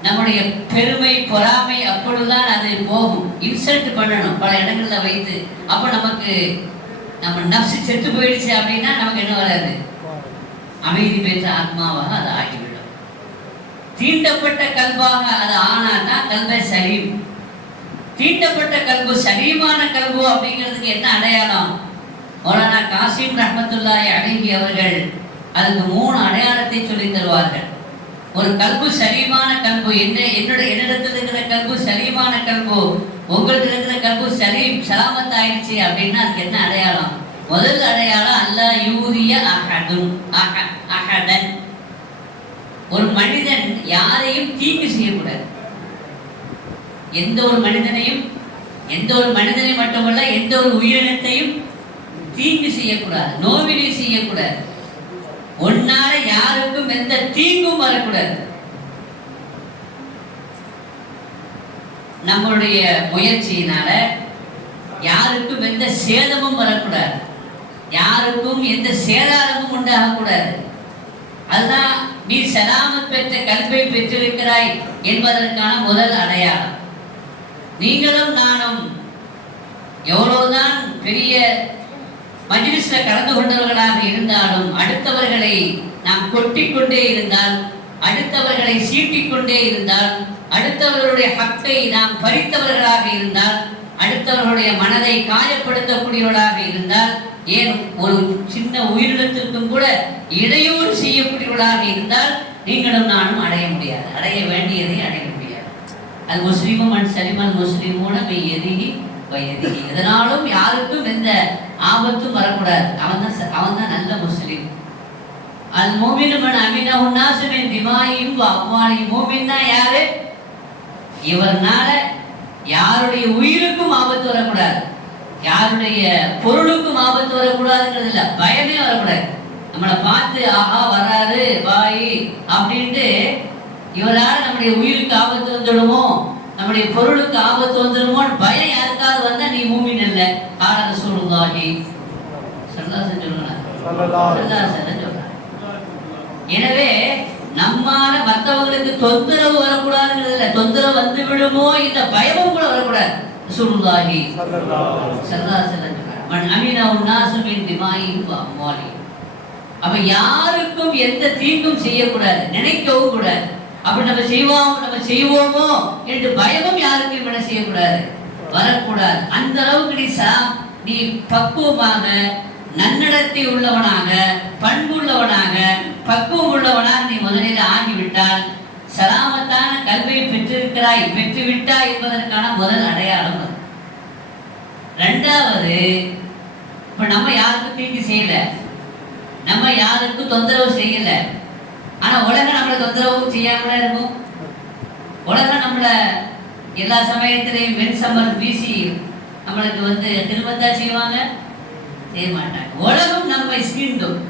நம்முடைய பெருமை பொறாமை அப்பொழுதுதான் அது போகும். இன்சல்ட் பண்ணணும் பல இடங்கள்ல வைத்து. அப்ப நமக்கு நம்ம நப்சு செத்து போயிடுச்சு அப்படின்னா நமக்கு என்ன வராது? அமைதி பெற்ற ஆத்மாவாக அது ஆகிவிடும். தீண்டப்பட்ட கல்பாக அது ஆனாதான் கல்வை சலீம். தீண்டப்பட்ட கல்பு சலீமான கல்பு அப்படிங்கிறதுக்கு என்ன அடையாளம்? மௌலானா காசிம் ரஹ்மத்துல்லாஹி அலைஹி அவர்கள் அதுக்கு 3 அடையாளத்தை சொல்லி தருவார்கள். ஒரு கல்பு சலீமான கல்பு, என்னிடத்தில் இருக்கிற கல்பு சலீமான கல்பு, உங்கள்கிட்ட இருக்கிற கல்பு சலீம் சலாமத் ஆயிடுச்சு அப்படின்னா அதுக்கு என்ன அடையாளம்? முதல் அடையாளம் அல்லா யூரிய அஹதன். ஒரு மனிதன் யாரையும் தீங்கு செய்யக்கூடாது. எந்த ஒரு மனிதனை மட்டுமல்ல, எந்த ஒரு உயிரினத்தையும் தீங்கு செய்யக்கூடாது, நோவினை செய்யக்கூடாது. உன்னால யாருக்கும் எந்த தீங்கும் வரக்கூடாது. நம்மளுடைய முயற்சியினால யாருக்கும் எந்த சேதமும் வரக்கூடாது, யாருக்கும் எந்த சேதாரமும் உண்டாகக்கூடாது. அதுதான் நீ சலாமத் பெற்ற கல்வை பெற்றிருக்கிறாய் என்பதற்கான முதல் அடையாளம். நீங்களும் நானும் எவ்வளவுதான் பெரிய மஜ்லிஸ்ல கலந்து கொண்டவர்களாக இருந்தாலும் அடுத்தவர்களை நாம் கொட்டிக்கொண்டே இருந்தால், அடுத்தவர்களை சீட்டிக்கொண்டே இருந்தால், அடுத்தவர்களுடைய ஹக்கை நாம் பறித்தவர்களாக இருந்தால், அடுத்தவர்களுடைய மனதை காயப்படுத்தக்கூடியவர்களாக இருந்தால், ஏன் ஒரு சின்ன உயிரினத்திற்கும் கூட இடையூறு செய்யக்கூடியவர்களாக இருந்தால் நீங்களும் நானும் அடைய முடியாது. அடைய வேண்டியதை அடைய முடியாது. அது முஸ்லிமும் அன் சலிமல் முஸ்லிமோன மெய்யெதிகி வயதிகி. இதனாலும் யாருக்கும் எந்த ஆபத்தும் வரக்கூடாது. அவன் தான் நல்ல முஸ்லிம். அல் மோமினு மன் அமினா உன்னாசு மின் திமாயிஹிம் வ அம்வாலிஹிம். மோமின்னா யாரு? இவர்னால யாருடைய உயிருக்கும் ஆபத்து வரக்கூடாது, யாருடைய பொருளுக்கும் ஆபத்து வரக்கூடாதுன்றது இல்லை, பயமே வரக்கூடாது. நம்மளை பார்த்து ஆஹா வராது பாய் அப்படின்ட்டு இவரால் நம்முடைய உயிருக்கு ஆபத்து வந்துடுமோ, நம்முடைய பொருளுக்கு ஆபத்து வந்துடுமோன்னு பயம் யாருக்காவது வந்தா நீ மூமின் இல்லை. கால ரசூலுல்லாஹி ஸல்லல்லாஹு அலைஹி வஸல்லம். எனவே நம்மால மற்றவங்களுக்கு தொந்தரவு வரக்கூடாதுங்கிறது இல்லை, தொந்தரவு வந்து விடுமோ இந்த பயமும் கூட வரக்கூடாது. ரசூலுல்லாஹி ஸல்லல்லாஹு அலைஹி வஸல்லம் மன் அமினா உன்னாசு மின் திமாயிஹிம் வ அம்வாலிஹிம். அப்ப யாருக்கும் எந்த தீங்கும் செய்யக்கூடாது, நினைக்கவும் கூடாது. அப்படி நம்ம செய்வோமோ என்று பயமும் யாருக்கும் என்ன செய்யக்கூடாது, வரக்கூடாது. அந்த அளவுக்கு நீ பக்குவமாக, நன்னடத்தை உள்ளவனாக, பண்புள்ளவனாக, பக்குவம் உள்ளவனாக நீ முதலில் ஆகிவிட்டால் சலாமத்தான கல்வியை பெற்றுவிட்டாய் என்பதற்கான முதல் அடையாளம். ரெண்டாவது, இப்ப நம்ம யாருக்கும் தீங்கு செய்யல, நம்ம யாருக்கும் தொந்தரவு செய்யல, ஆனா உலகம் நம்மளை தொந்தரவு செய்யாம இருக்கும். உலகம் நம்மள எல்லா சமயத்திலையும் வெண்சம்பர் வீசி நம்மளுக்கு திரும்பத்தா செய்வாங்க, செய்ய மாட்டாங்க. உலகம் நம்மை சீண்டும்.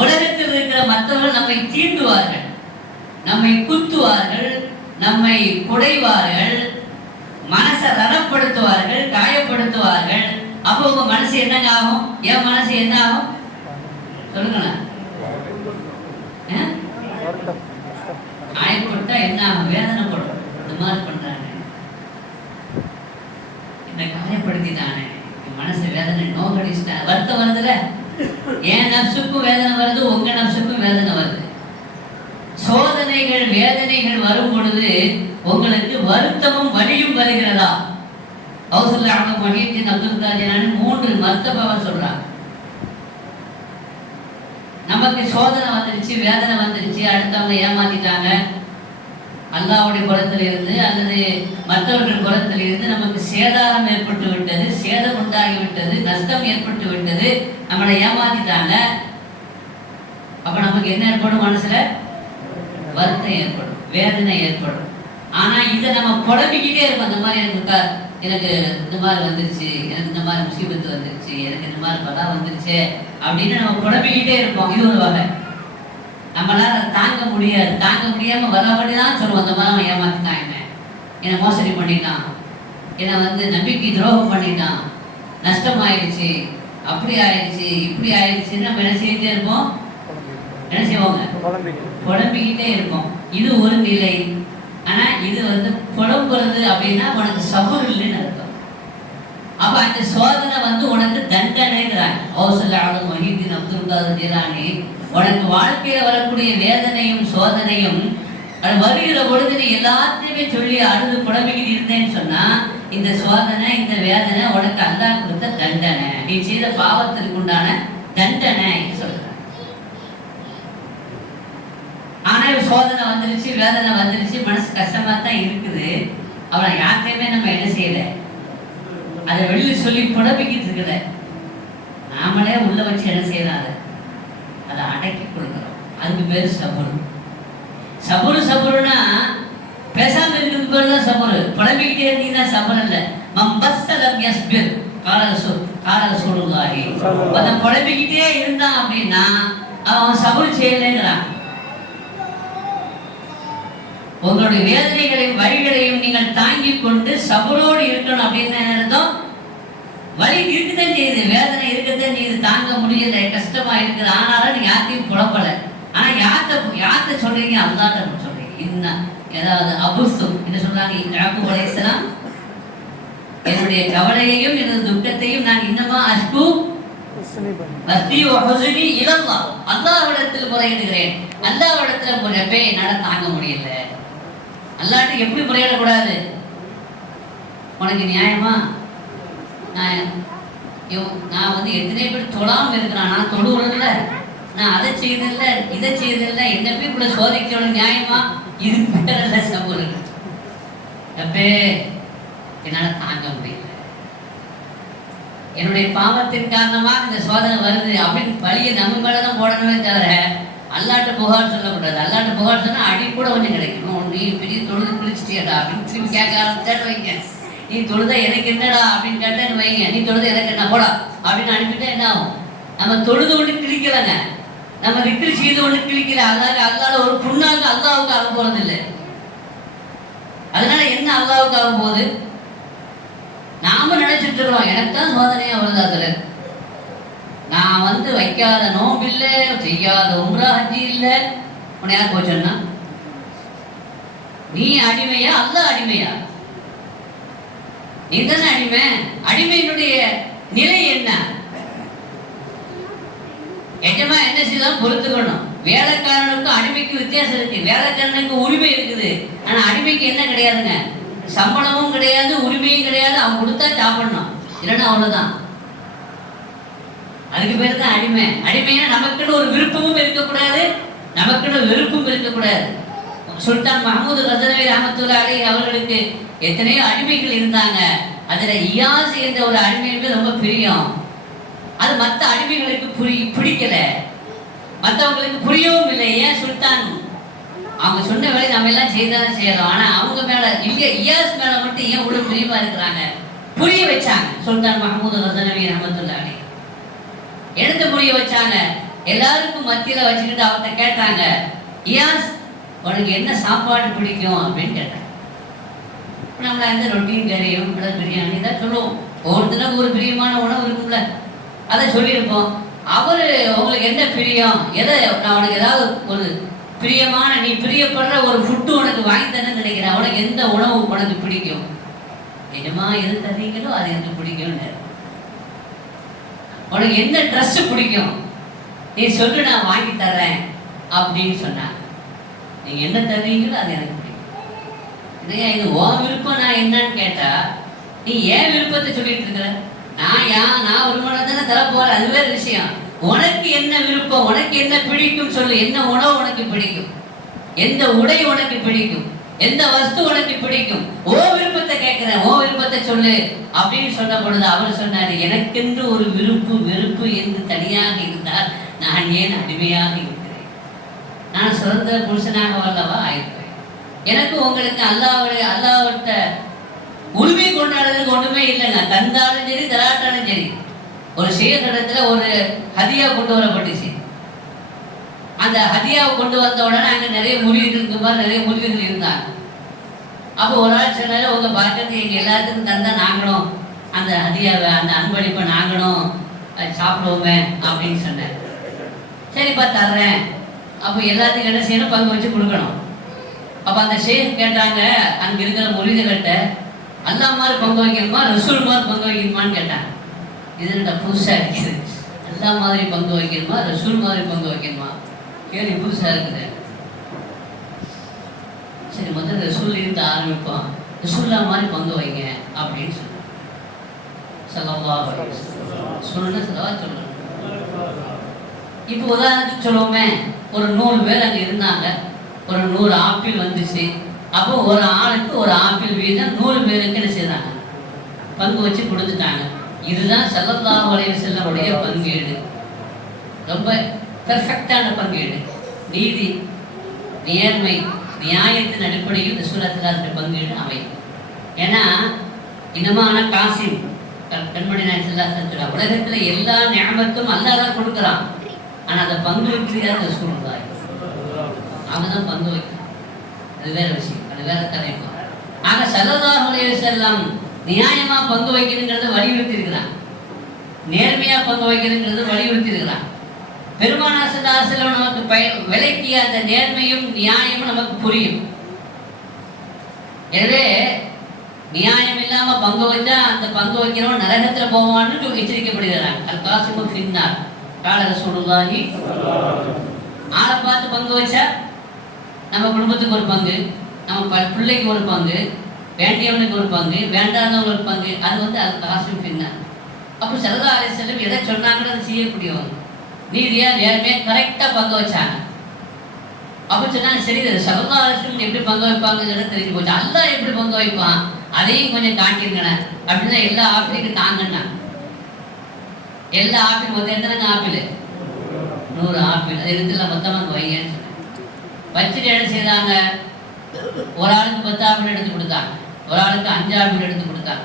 உலகத்தில் இருக்கிற மற்றவர்கள் நம்மை தீண்டுவார்கள், நம்மை குத்துவார்கள், நம்மை குடைவார்கள், மனசை ரணப்படுத்துவார்கள், காயப்படுத்துவார்கள். அப்போ உங்க மனசு என்னங்க ஆகும்? என் மனசு என்ன ஆகும் சொல்லுங்களேன். காயப்பட்டா என்ன ஆகும்? வேதனைப்படும். இந்த மாதிரி பண்றாங்க, என்ன காயப்படுத்திட்டானே, மனசு வேதனை, நோக்கடிச்சிட்டா, வருத்தம் வருதுல. என் நப்சுக்கும் வேதனை வருது, உங்க நப்சுக்கும் வேதனை வருது. சோதனைகள் வேதனைகள் வரும் பொழுது உங்களுக்கு வருத்தமும் வலியும் வருகிறதா? ஹவுசுல்லாஹ் மஹீத்தின் அப்துல் காதிரான் 3 மர்த்தபாவை சொல்றாங்க. நமக்கு சோதனை வந்துருச்சு, வேதனை வந்துருச்சு, அடுத்தவங்க ஏமாத்திட்டாங்க, அல்லாஹ்வுடைய புறத்தில் இருந்து அல்லது மற்றவர்கள் புறத்தில் இருந்து நமக்கு சேதாரம் ஏற்பட்டு விட்டது, சேதம் உண்டாகிவிட்டது, நஷ்டம் ஏற்பட்டு விட்டது, நம்மளை ஏமாத்திட்டாங்க. அப்ப நமக்கு என்ன ஏற்படும்? மனசுல வருத்தம் ஏற்படும், வேதனை ஏற்படும். ஆனா இதை நம்ம குழம்பிக்கிட்டே இருக்கோம். அந்த மாதிரி எனக்கு எனக்கு இந்த மாதிரி வந்துருச்சு, எனக்கு இந்த மாதிரி முசீபத்து வந்துருச்சு, எனக்கு இந்த மாதிரி பலா வந்துருச்சு அப்படின்னு நம்ம குழப்பிக்கிட்டே இருப்போம். இது ஒரு வகை. நம்மளால தாங்க முடியாது, தாங்க முடியாம வரபடி தான் சொல்லுவோம், அந்த மாதிரி அவன் ஏமாத்திட்டான், என்னை மோசடி பண்ணிட்டான், என்னை நம்பிக்கை துரோகம் பண்ணிட்டான், நஷ்டம் ஆயிடுச்சு, அப்படி ஆயிடுச்சு, இப்படி ஆயிடுச்சுன்னு நம்ம என்ன செய்துட்டே இருப்போம், என்ன செய்வோங்க, புலம்பிக்கிட்டே இருப்போம். இது ஒரு நிலை. ஆனா இது புலம்புறது அப்படின்னா உனக்கு சபுர் இல்லைன்னு அர்த்தம். அப்ப அந்த சோதனை உனக்கு தண்டனைங்கிறாங்க. ஹவுசல்லாஹ் மஹீதீன் அப்துல் காதர் ஜிலானி, உனக்கு வாழ்க்கையில வரக்கூடிய வேதனையும் சோதனையும் அது வருகிற பொழுது நீ எல்லாத்தையுமே சொல்லி அழுது புலம்பிக்கிட்டு இருந்தேன்னு சொன்னா, இந்த சோதனை இந்த வேதனை உனக்கு அல்லாஹ் கொடுத்த தண்டனை, நீ செய்த பாவத்திற்கு உண்டான தண்டனை சொல்ற. ஆனா சோதனை வந்துருச்சு, வேதனை வந்துருச்சு, மனசு கஷ்டமா தான் இருக்குது. அவளை யார்கிட்டையுமே நம்ம என்ன செய்யல, அதை வெளியில சொல்லி புலம்பிக்கிட்டு இருக்கல, நாமளே உள்ள வச்சு என்ன செய்யலாம், அதை அடக்கி கொடுக்குறோம். அதுக்கு பேரு சபுரு. சபுரு சபுருனா பேசாம இருக்கிறது பேர் தான் சபுரு. புலம்பிக்கிட்டே இருந்தீங்கன்னா சபுர் இல்லை. மம்பஸ்தலம் யஸ்பிர் கால சொல்லுவாரி. அதை புலம்பிக்கிட்டே இருந்தான் அப்படின்னா அவன் சபுர் செய்யலைங்கிறான். உங்களுடைய வேதனைகளையும் வழிகளையும் நீங்கள் தாங்கிக் கொண்டு சபுரோடு இருக்கணும் அப்படின்னு அர்த்தம். வலி இருக்குதான் செய்யுது, வேதனை இருக்கதான் செய்யுது, தாங்க முடியல, கஷ்டமா இருக்குது. ஆனாலும் நீங்க யார்த்தையும் புலப்பல. ஆனா யார்த்த சொல்றீங்க, அல்லாஹ்ட்ட சொல்றீங்க. இன்னும் ஏதாவது அபுஸ்தும் என்ன சொல்றாங்க, யாக்கூப் அலைஹிஸ்ஸலாம், என்னுடைய கவலையையும் எனது துக்கத்தையும் நான் இன்னமா அஷ்கு வஸ்தி வ ஹுஸ்னி இலல்லாஹ், அல்லாஹ்விடத்தில் முறையிடுகிறேன். அல்லாஹ்விடத்துல முறைப்பே என்னால தாங்க முடியல. அல்லாஹ்ட்ட எப்படி முறையிடக்கூடாது, உனக்கு நியாயமா, நான் எத்தனை பேர் தொழாம இருக்கிறான், நான் தொழுவுறதில்ல, நான் அதை செய்யறதில்ல, இதை செய்யறதில்ல, என்ன போய் இப்படி சோதிக்கணும், நியாயமா? இது பேரல்ல சபுர். அப்பே என்னால தாங்க முடியல, என்னுடைய பாவத்தின் காரணமாக இந்த சோதனை வருது அப்படின்னு பழியை நம்ம மேலதான் போடணுமே தவிர அல்லாட்ட புகார் சொல்லக்கூடாது. அல்லாட்ட புகார் சொன்னா அடி கூட கொஞ்சம் கிடைக்கணும். நீ பெரிய தொழுது பிடிச்சிட்டியடா அப்படின்னு திரும்பி கேட்க ஆரம்பிச்சாட்டு வைங்க. நீ தொழுத எனக்கு என்னடா அப்படின்னு கேட்டேன்னு வைங்க, நீ தொழுத எனக்கு என்ன போடா அப்படின்னு அனுப்பிட்டா என்ன ஆகும்? நம்ம தொழுது ஒண்ணு கிழிக்கலங்க, நம்ம விக்ரி செய்து ஒண்ணு கிழிக்கல. அதனால அல்லாத ஒரு புண்ணாக்கு அல்லாவுக்கு ஆக போறது இல்லை. அதனால என்ன அல்லாவுக்கு ஆகும் போது நாம நினைச்சிட்டு இருக்கிறோம், எனக்கு தான் சோதனையா வருதா அதுல, நான் வைக்காத நோம்பு இல்லை, செய்யாத உம்ரா ஹஜ்ஜி இல்லை, உன்னை யார் போச்சோன்னா நீ அடிமையா அல்லாஹ் அடிமையா? நீ தானே அடிமை. அடிமையினுடைய நிலை என்ன? எஜமா என்ன செய்யலாம் பொறுத்துக்கணும். வேலைக்காரனுக்கும் அடிமைக்கு வித்தியாசம் இருக்கு. வேலைக்காரனுக்கு உரிமை இருக்குது, ஆனா அடிமைக்கு என்ன கிடையாதுங்க, சம்பளமும் கிடையாது, உரிமையும் கிடையாது. அவன் கொடுத்தா சாப்பிடணும், இல்லைன்னா அவ்வளவுதான். அதுக்கு பேர் தான் அடிமை. அடிமையா நமக்குன்னு ஒரு விருப்பமும் இருக்கக்கூடாது, நமக்குன்னு வெறுப்பும் இருக்கக்கூடாது. சுல்தான் மஹமூது கஜனவி ரஹ்மத்துல்லாஹி அலைஹி அவர்களுக்கு எத்தனையோ அடிமைகள் இருந்தாங்க. அதுல இயாஸ் என்ற ஒரு அடிமை ரொம்ப பிரியம். அது மற்ற அடிமைகளுக்கு பிடிக்கல, மற்றவங்களுக்கு புரியவும் இல்லை. ஏன் சுல்தான் அவங்க சொன்ன வேலை நம்ம எல்லாம் செய்தாலும் செய்யறோம், ஆனா அவங்க மேல இல்லையா, இயாஸ் மேல மட்டும் ஏன் உள்ள பிரியமா இருக்கிறாங்க? புரிய வச்சாங்க சுல்தான் மஹமூது கஜனவி ரஹ்மத்துல்லாஹி அலைஹி. எடுத்து புரிய வச்சாங்க. எல்லாருக்கும் மத்தியில வச்சுக்கிட்டு அவர்கிட்ட கேட்டாங்க, இயாஸ் உனக்கு என்ன சாப்பாடு பிடிக்கும் அப்படின்னு கேட்டாங்க. நம்மள ரொட்டியும் கறியும் பிரியாணி தான் சொல்லுவோம். ஒவ்வொருத்தருக்கு ஒரு பிரியமான உணவு இருக்கும்ல, அதை சொல்லியிருப்போம். அவரு உங்களுக்கு என்ன பிரியம், எதை நான் உனக்கு ஏதாவது ஒரு பிரியமான, நீ பிரியப்படுற ஒரு ஃபுட்டு உனக்கு வாங்கி தரேன்னு நினைக்கிறேன், உனக்கு எந்த உணவு உனக்கு பிடிக்கும்? என்னமா எது தரீங்களோ அது எனக்கு பிடிக்கும்னு. உனக்கு எந்த ட்ரெஸ் பிடிக்கும் நீ சொல்லு, நான் வாங்கி தர்றேன் அப்படின்னு சொன்னாங்க. நீங்க என்ன தருவீங்களோ அது எனக்கு பிடிக்கும். இல்லையா, இது உன் விருப்பம், நான் என்னன்னு கேட்டா நீ ஏன் விருப்பத்தை சொல்லிட்டு இருக்கிற? நான் ஒரு மணி தானே தரப்போறேன், அது வேற விஷயம். உனக்கு என்ன விருப்பம், உனக்கு என்ன பிடிக்கும் சொல்லு. என்ன உணவு உனக்கு பிடிக்கும், எந்த உடை உனக்கு பிடிக்கும், எந்த வஸ்து உனக்கு பிடிக்கும், ஓ விருப்பத்தை கேட்கிறேன், ஓ விருப்பத்தை சொல்லு அப்படின்னு சொன்ன பொழுது அவர் சொன்னாரு, எனக்கென்று ஒரு விருப்பு வெறுப்பு என்று தனியாக இருந்தால் நான் ஏன் அடிமையாக இருக்கிறேன்? நான் சிறந்த புருஷனாக வல்லவா ஆயிருப்பேன். எனக்கு உங்களுக்கு அல்லாஹ்விட்ட உரிமை கொண்டு கொண்டாடுறதுக்கு ஒண்ணுமே இல்லைங்க. தந்தாலும் சரி தராட்டாலும் சரி. ஒரு ஷேக் இடத்துல ஒரு ஹதியா கொண்டு வரப்பட்டுச்சு. அந்த ஹதியாவை கொண்டு வந்த உடனே அங்கே நிறைய முறிவுகள் மாதிரி நிறைய முறிவுகள் இருந்தாங்க. அப்போ ஒரு ஆள் சொன்னாரு, உங்க பக்கத்து எங்க எல்லாத்துக்கும் தந்தா நாங்களும் அந்த ஹதியாவை அந்த அன்பளிப்பை நாங்களும் சாப்பிடுவோமே அப்படின்னு சொன்னேன். சரிப்பா தர்றேன். அப்போ எல்லாத்துக்கும் என்ன செய்யணும், பங்கு வச்சு கொடுக்கணும். அப்போ அந்த ஷேக் கேட்டாங்க அங்கே இருக்கிற முறிவுகள்கிட்ட, அல்லா மாதிரி பங்கு வைக்கணுமா ரசூல் மாதிரி பங்கு வைக்கணுமான்னு கேட்டாங்க. இது புதுசா இருக்குது. அல்லா மாதிரி பங்கு வைக்கணுமா ரசூல் மாதிரி பங்கு வைக்கணுமா கேள்வி புதுசா இருக்குது. சரி முதல்ல ரசூல் இருந்து ஆரம்பிப்போம். ரசூல்லா மாதிரி பங்கு வைங்க அப்படின்னு சொன்னாங்க. ஸல்லல்லாஹு அலைஹி வஸல்லம் சொல்லுங்க, ஸல்லல்லாஹு சொல்லணும். இப்போ உதாரணத்துக்கு சொல்லுவோமே, ஒரு 100 பேர் அங்கே இருந்தாங்க. ஒரு 100 ஆப்பிள் வந்துச்சு. அப்போ ஒரு ஆளுக்கு ஒரு ஆப்பிள் வீதம் 100 பேருக்கு என்ன செய்தாங்க, பங்கு வச்சு கொடுத்துட்டாங்க. இதுதான் ஸல்லல்லாஹு அலைஹி வஸல்லமுடைய பங்கீடு. ரொம்ப பெர்ஃபெக்டான பங்கீடு. நீதி, நேர்மை, நியாயத்தின் அடிப்படையில் இந்த சூரத்தில் பங்கீடு அமையும். ஏன்னா இன்னமான காசிம் கண்மணி நாயகம் ஸல்லல்லாஹு அலைஹி வஸல்லம் உலகத்தில் எல்லா நியமத்தும் அல்லாஹ் தான் கொடுக்குறான். ஆனால் அதை பங்கு வைக்கிறார் ரசூலுல்லாஹ். அவங்க தான் பங்கு வைக்கிறான். அது வேற விஷயம், அது வேற தலைப்பு. ஆக ஸல்லல்லாஹு அலைஹி வஸல்லம் நியாயமா பங்கு வைக்கணுங்கிறத வலியுறுத்தி இருக்கிறான். நேர்மையா பங்கு வைக்கணுங்கிறது வலியுறுத்தி இருக்கிறான். பெருமானார் ஸல்லல்லாஹு அலைஹி வஸல்லம் நமக்கு விளக்கிய அந்த நேர்மையும் நியாயமும் நமக்கு புரியும். எனவே நியாயம் இல்லாம பங்கு வச்சா அந்த பங்கு வைக்கிறவன் நரகத்துல போவான்னு எச்சரிக்கப்படுகிறாங்க. அல் காசிமு ஃபின்னார் கால ரசூலுல்லாஹி. ஆளை பார்த்து பங்கு வச்சா நம்ம குடும்பத்துக்கு ஒரு பங்கு, நம்ம பிள்ளைக்கு ஒரு பங்கு, வேண்டியவனுக்கு ஒரு பங்கு, வேண்டாதவங்க ஒரு பங்கு. அது அல் காசிமு ஃபின்னார். அப்போ ஸல்லல்லாஹு அலைஹி வஸல்லம் எதை சொன்னாங்கன்னு அதை செய்யக்கூடியவங்க. நீதியா நேர்மையா கரெக்டா பங்கு வச்சாங்க. அப்போ சொன்னாங்க, சரி ஸல்லல்லாஹு அலைஹி வஸல்லம் எப்படி பங்கு வைப்பாங்கிறத தெரிஞ்சு போச்சு. அல்லாஹ் எப்படி பங்கு வைப்பான் அதையும் கொஞ்சம் காட்டிருக்கேன் அப்படின்னா எல்லா ஆப்பிளுக்கும் தாங்கன்னா எல்லா ஆப்பிள் மொத்தம் எத்தனைங்க ஆப்பிள், 100 ஆப்பிள். அது இடத்துல மொத்தமாக வைங்கன்னு சொன்னேன். வச்சுட்டு என்ன செய்தாங்க, ஒரு ஆளுக்கு 10 ஆப்பிள் எடுத்து கொடுத்தாங்க, ஒரு ஆளுக்கு 5 ஆப்பிள் எடுத்து கொடுத்தாங்க,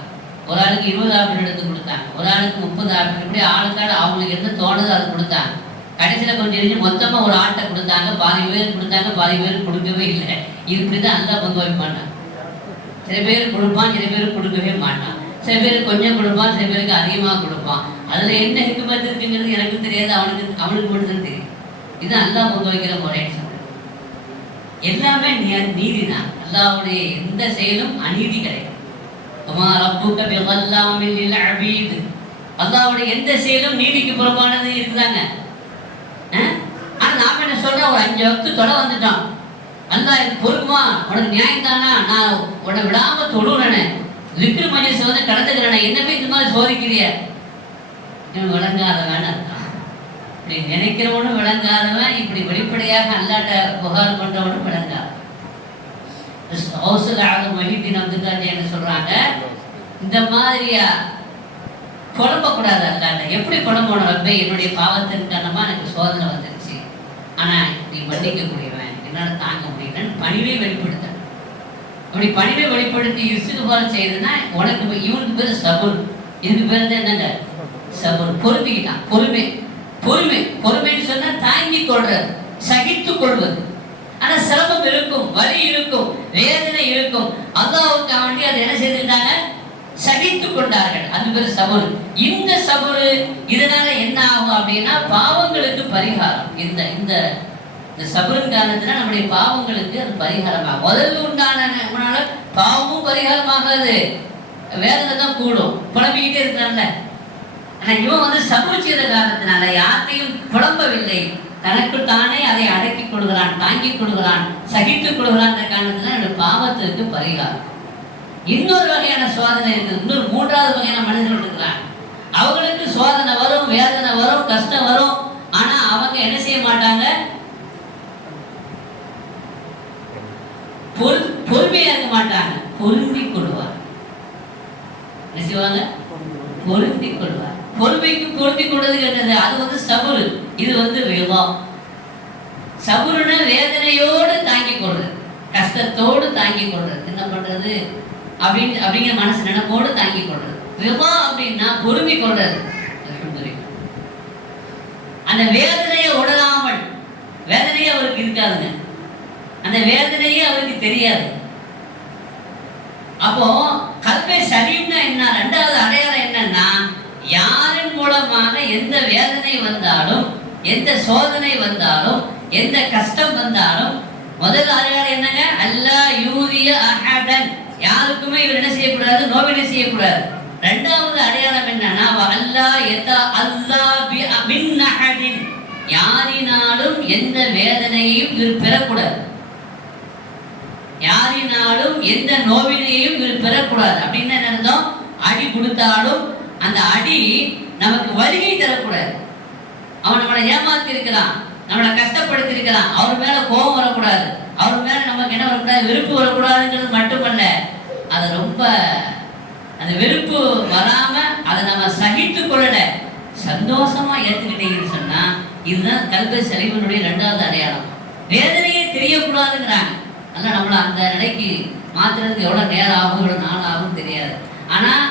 ஒரு ஆளுக்கு 20 ஆப்பிள் எடுத்து கொடுத்தாங்க, ஒரு ஆளுக்கு 30 ஆப்பிள். இப்படி ஆளுக்காடு அவங்களுக்கு என்ன தோணுதோ அதை கொடுத்தாங்க. கடைசியில் கொஞ்சம் எரிஞ்சு மொத்தமாக ஒரு ஆட்டை கொடுத்தாங்க. பாதி பேர் கொடுத்தாங்க, பாதி பேர் கொடுக்கவே இல்லை. இப்படிதான் அல்லா பங்கு வைப்பாங்க. சில பேர் கொடுப்பான், சில பேர் கொடுக்கவே மாட்டான். சில பேர் கொஞ்சம் கொடுப்பான், சில பேருக்கு அதிகமாக கொடுப்பான். அதில் என்ன ஹிக்மத் இருக்குங்கிறது எனக்கு தெரியாது, அவனுக்கு மட்டும்தான் தெரியும். இது அல்லா பங்கு வைக்கிற முறைன்னு சொல்றேன். எல்லாமே நீதி தான். அல்லாவுடைய எந்த செயலும் அநீதி கிடையாது. அல்லாவுடைய எந்த செயலும் நீதிக்கு புறம்பானது இருக்குதாங்க. ஆனா நாம என்ன சொல்றோம், ஒரு 5 வக்து தொட வந்துட்டோம், அல்லாஹ் இது பொறுக்குமா, உனக்கு நியாயம் தானா, நான் உன்னை விடாம தொழுறேன், லிக்ரு மஜ்லிஸ் வந்து கடந்துக்கிறேன், என்ன போய் இந்த மாதிரி சோதிக்கிறிய, இவன் விளங்காதவன் அர்த்தம். இப்படி நினைக்கிறவனும் விளங்காதவன், இப்படி வெளிப்படையாக அல்லாட்ட புகார் பண்றவனும் விளங்காத. மொஹிதீன் அப்துல் காதி என்ன சொல்றாங்க, இந்த மாதிரியா குழம்பக்கூடாது அல்லாட்ட. எப்படி குழம்பணும், ரப்பே என்னுடைய பாவத்தின் காரணமா எனக்கு சோதனை வந்துருச்சு, ஆனா நீ மன்னிக்கக்கூடியவன், என்னால் தாங்க முடியலன்னு பணிவை வெளிப்படுத்த. அப்படி பணிவை வெளிப்படுத்தி இஸ்திக்பார் செய்யுதுன்னா உனக்கு இவனுக்கு பேர் சபுர். இதுக்கு பேர் தான் என்னங்க, சபுர். பொறுத்துக்கிட்டான். பொறுமை. பொறுமை பொறுமைன்னு சொன்னா தாங்கி கொள்றது, சகித்து கொள்வது. ஆனா சிரமம் இருக்கும், வலி இருக்கும், வேதனை இருக்கும். அல்லாஹ்வுக்கு வேண்டி அதை என்ன செய்துட்டாங்க, சகித்து கொண்டார்கள். அது பேர் சபுர். இந்த சபுர் இதனால என்ன ஆகும் அப்படின்னா பாவங்களுக்கு பரிகாரம். இந்த இந்த சபுரின் காரணத்தினா நம்முடைய பாவங்களுக்கு அது பரிகாரமாகும். முதல்ல உண்டான பாவமும் பரிகாரமாகாது, வேதனை தான் கூடும். புலம்பிக்கிட்டே இருக்கிறான்ல. ஆனா இவன் வந்து சபுர் செய்த காரணத்தினால யாரையும் புலம்பவில்லை, தனக்கு தானே அதை அடக்கிக் கொள்கிறான், தாங்கிக் கொள்கிறான், சகித்துக் கொள்கிறான். காரணத்தினால என்னுடைய பாவத்திற்கு பரிகாரம். இன்னொரு வகையான சோதனை இருக்கு. இன்னொரு 3வது வகையான மனிதர்கள் இருக்கிறான். அவங்களுக்கு சோதனை வரும், வேதனை வரும், கஷ்டம் வரும். ஆனா அவங்க என்ன செய்ய மாட்டாங்க, பொறுமையா இருக்க மாட்டாங்க, பொருந்திக் கொள்வார். என்ன செய்வாங்க, பொருந்திக் கொள்வார். பொறுமைக்கு பொருந்திக் கொள்வதுக்கு என்னது, அது வந்து சபுரு. இது வந்து ரிதா. சபுருன்னு வேதனையோடு தாங்கிக் கொள்றது, கஷ்டத்தோடு தாங்கிக் கொள்றது. என்ன பண்றது, அப்படிங்கிற மனசு நினைப்போடு தாங்கி கொள்றது. ரிபா அப்படின்னா பொறுமை கொள்றது. அந்த வேதனையை உணராமல், வேதனையே அவருக்கு இருக்காதுங்க, அந்த வேதனையே அவருக்கு தெரியாது. அப்போ கல்பை சலீம்னா என்ன? ரெண்டாவது அடையாளம் என்னன்னா, யாரின் மூலமாக எந்த வேதனை வந்தாலும், எந்த சோதனை வந்தாலும், எந்த கஷ்டம் வந்தாலும், முதல் அடையாளம் என்னங்க? அல்லாஹ் யூதிய அஹதன், யாருக்குமே இவர் என்ன செய்யக்கூடாது? நோவினை செய்யக்கூடாது. ரெண்டாவது அடையாளம் என்னன்னா, அல்லாஹ் யதா அல்லாஹ் பின் அஹதின், யாரினாலும் எந்த வேதனையையும் இவர் பெறக்கூடாது, யாரினாலும் எந்த நோவினையையும் இவர் பெறக்கூடாது. அப்படின்னு என்ன அர்த்தம்? அடி கொடுத்தாலும் அந்த அடி நமக்கு வருகை தரக்கூடாது. அவன் நம்மளை ஏமாத்தி இருக்கிறான், நம்மளை கஷ்டப்படுத்தி இருக்கிறான், அவர் மேல கோபம் வரக்கூடாது, அவர் மேல நமக்கு என்ன வரக்கூடாது? வெறுப்பு வரக்கூடாதுங்கிறது மட்டுமல்ல, அது ரொம்ப அந்த வெறுப்பு வராம அதை நம்ம சகித்து கொள்ளல, சந்தோஷமா ஏத்துக்கிட்டீங்கன்னு சொன்னா இதுதான் கல்பை சலீமினுடைய ரெண்டாவது அடையாளம். வேதனையே தெரியக்கூடாதுங்கிறாங்க. அதனால் நம்மளை அந்த நிலைக்கு மாற்றுறதுக்கு எவ்வளோ நேரம் ஆகும், எவ்வளோ நாள் ஆகும் தெரியாது. ஆனால்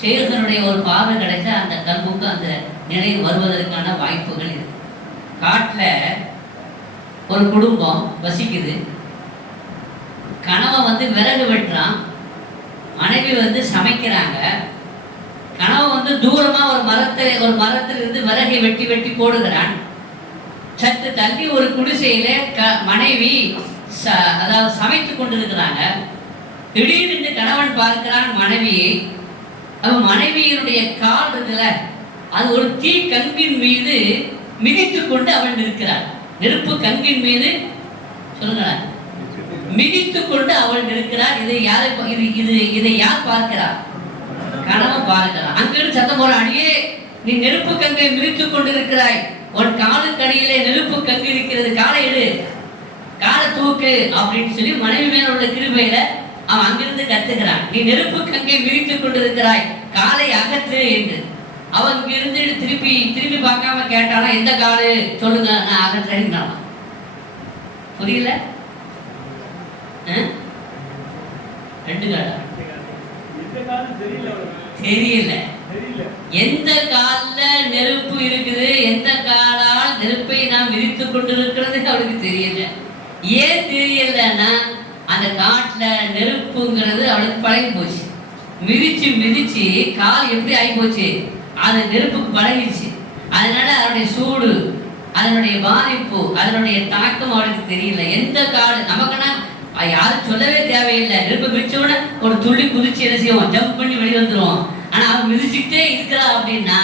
ஷேகனுடைய ஒரு பார்வை கிடைச்சா அந்த கல்புக்கு அந்த நிலை வருவதற்கான வாய்ப்புகள் இருக்கு. காட்டில் ஒரு குடும்பம் வசிக்குது. கணவன் வந்து விறகு வெட்டுறான், மனைவி சமைக்கிறாங்க. கணவன் தூரமாக ஒரு மரத்திலிருந்து விறகை வெட்டி வெட்டி போடுகிறான். சற்று தள்ளி ஒரு குடிசையில மனைவி அதாவது சமைத்து கொண்டிருக்கிறாங்க. திடீரென்று கணவன் பார்க்கிறான் மனைவியை. அவன் மனைவியினுடைய கால் இருக்குல்ல, அது ஒரு தீ கங்கின் மீது மிதித்து கொண்டு அவள் நிற்கிறாள். நெருப்பு கங்கின் மீது சொல்லுங்க மிதித்து கொண்டு அவள் நிற்கிறாள். இதை யார் பார்க்கிறார்? கணவன் பார்க்கிறான். அங்கிருந்து சத்தம் போற, அடியே நீ நெருப்பு கங்கை மிதித்து கொண்டிருக்கிறாய், உன் காலுக்கடியிலே நெருப்பு கங்கு இருக்கிறது, காலை எடு, காலை தூக்கு அப்படின்னு சொல்லி மனைவி மேல உள்ள கிருபையில அவன் அங்கிருந்து கத்துக்கிறான். நீ நெருப்பு கங்கை மிதித்து கொண்டிருக்கிறாய், காலை அகற்று என்று. அவன் இங்கிருந்து திரும்பி பார்க்காம கேட்டானா, எந்த காலு சொல்லுங்க, நான் அகற்றேன். புரியல? ரெண்டு காலா தெரியல. எந்த கால்ல நெருப்பு இருக்குது, எந்த காலால் நெருப்பை நாம் மிதித்து கொண்டிருக்கிறது அவளுக்கு தெரியல. ஏன் தெரியலன்னா, அந்த காட்டுல நெருப்புங்கிறது அவளுக்கு பழகி போச்சு. மிதிச்சு மிதிச்சு கால் எப்படி ஆகி போச்சு, அது நெருப்புக்கு பழகிடுச்சு. அதனால அதனுடைய சூடு, அதனுடைய பாதிப்பு, அதனுடைய தாக்கம் அவளுக்கு தெரியல. எந்த காடு நமக்குன்னா யாரும் சொல்லவே தேவையில்லை. நெருப்பு மிதிச்சோட ஒரு துள்ளி குதிச்சு என்ன செய்வோம், ஜம்ப் பண்ணி வெளியே வந்துடுவோம். ஆனா அவன் மிதிச்சுக்கிட்டே இருக்கிறா அப்படின்னா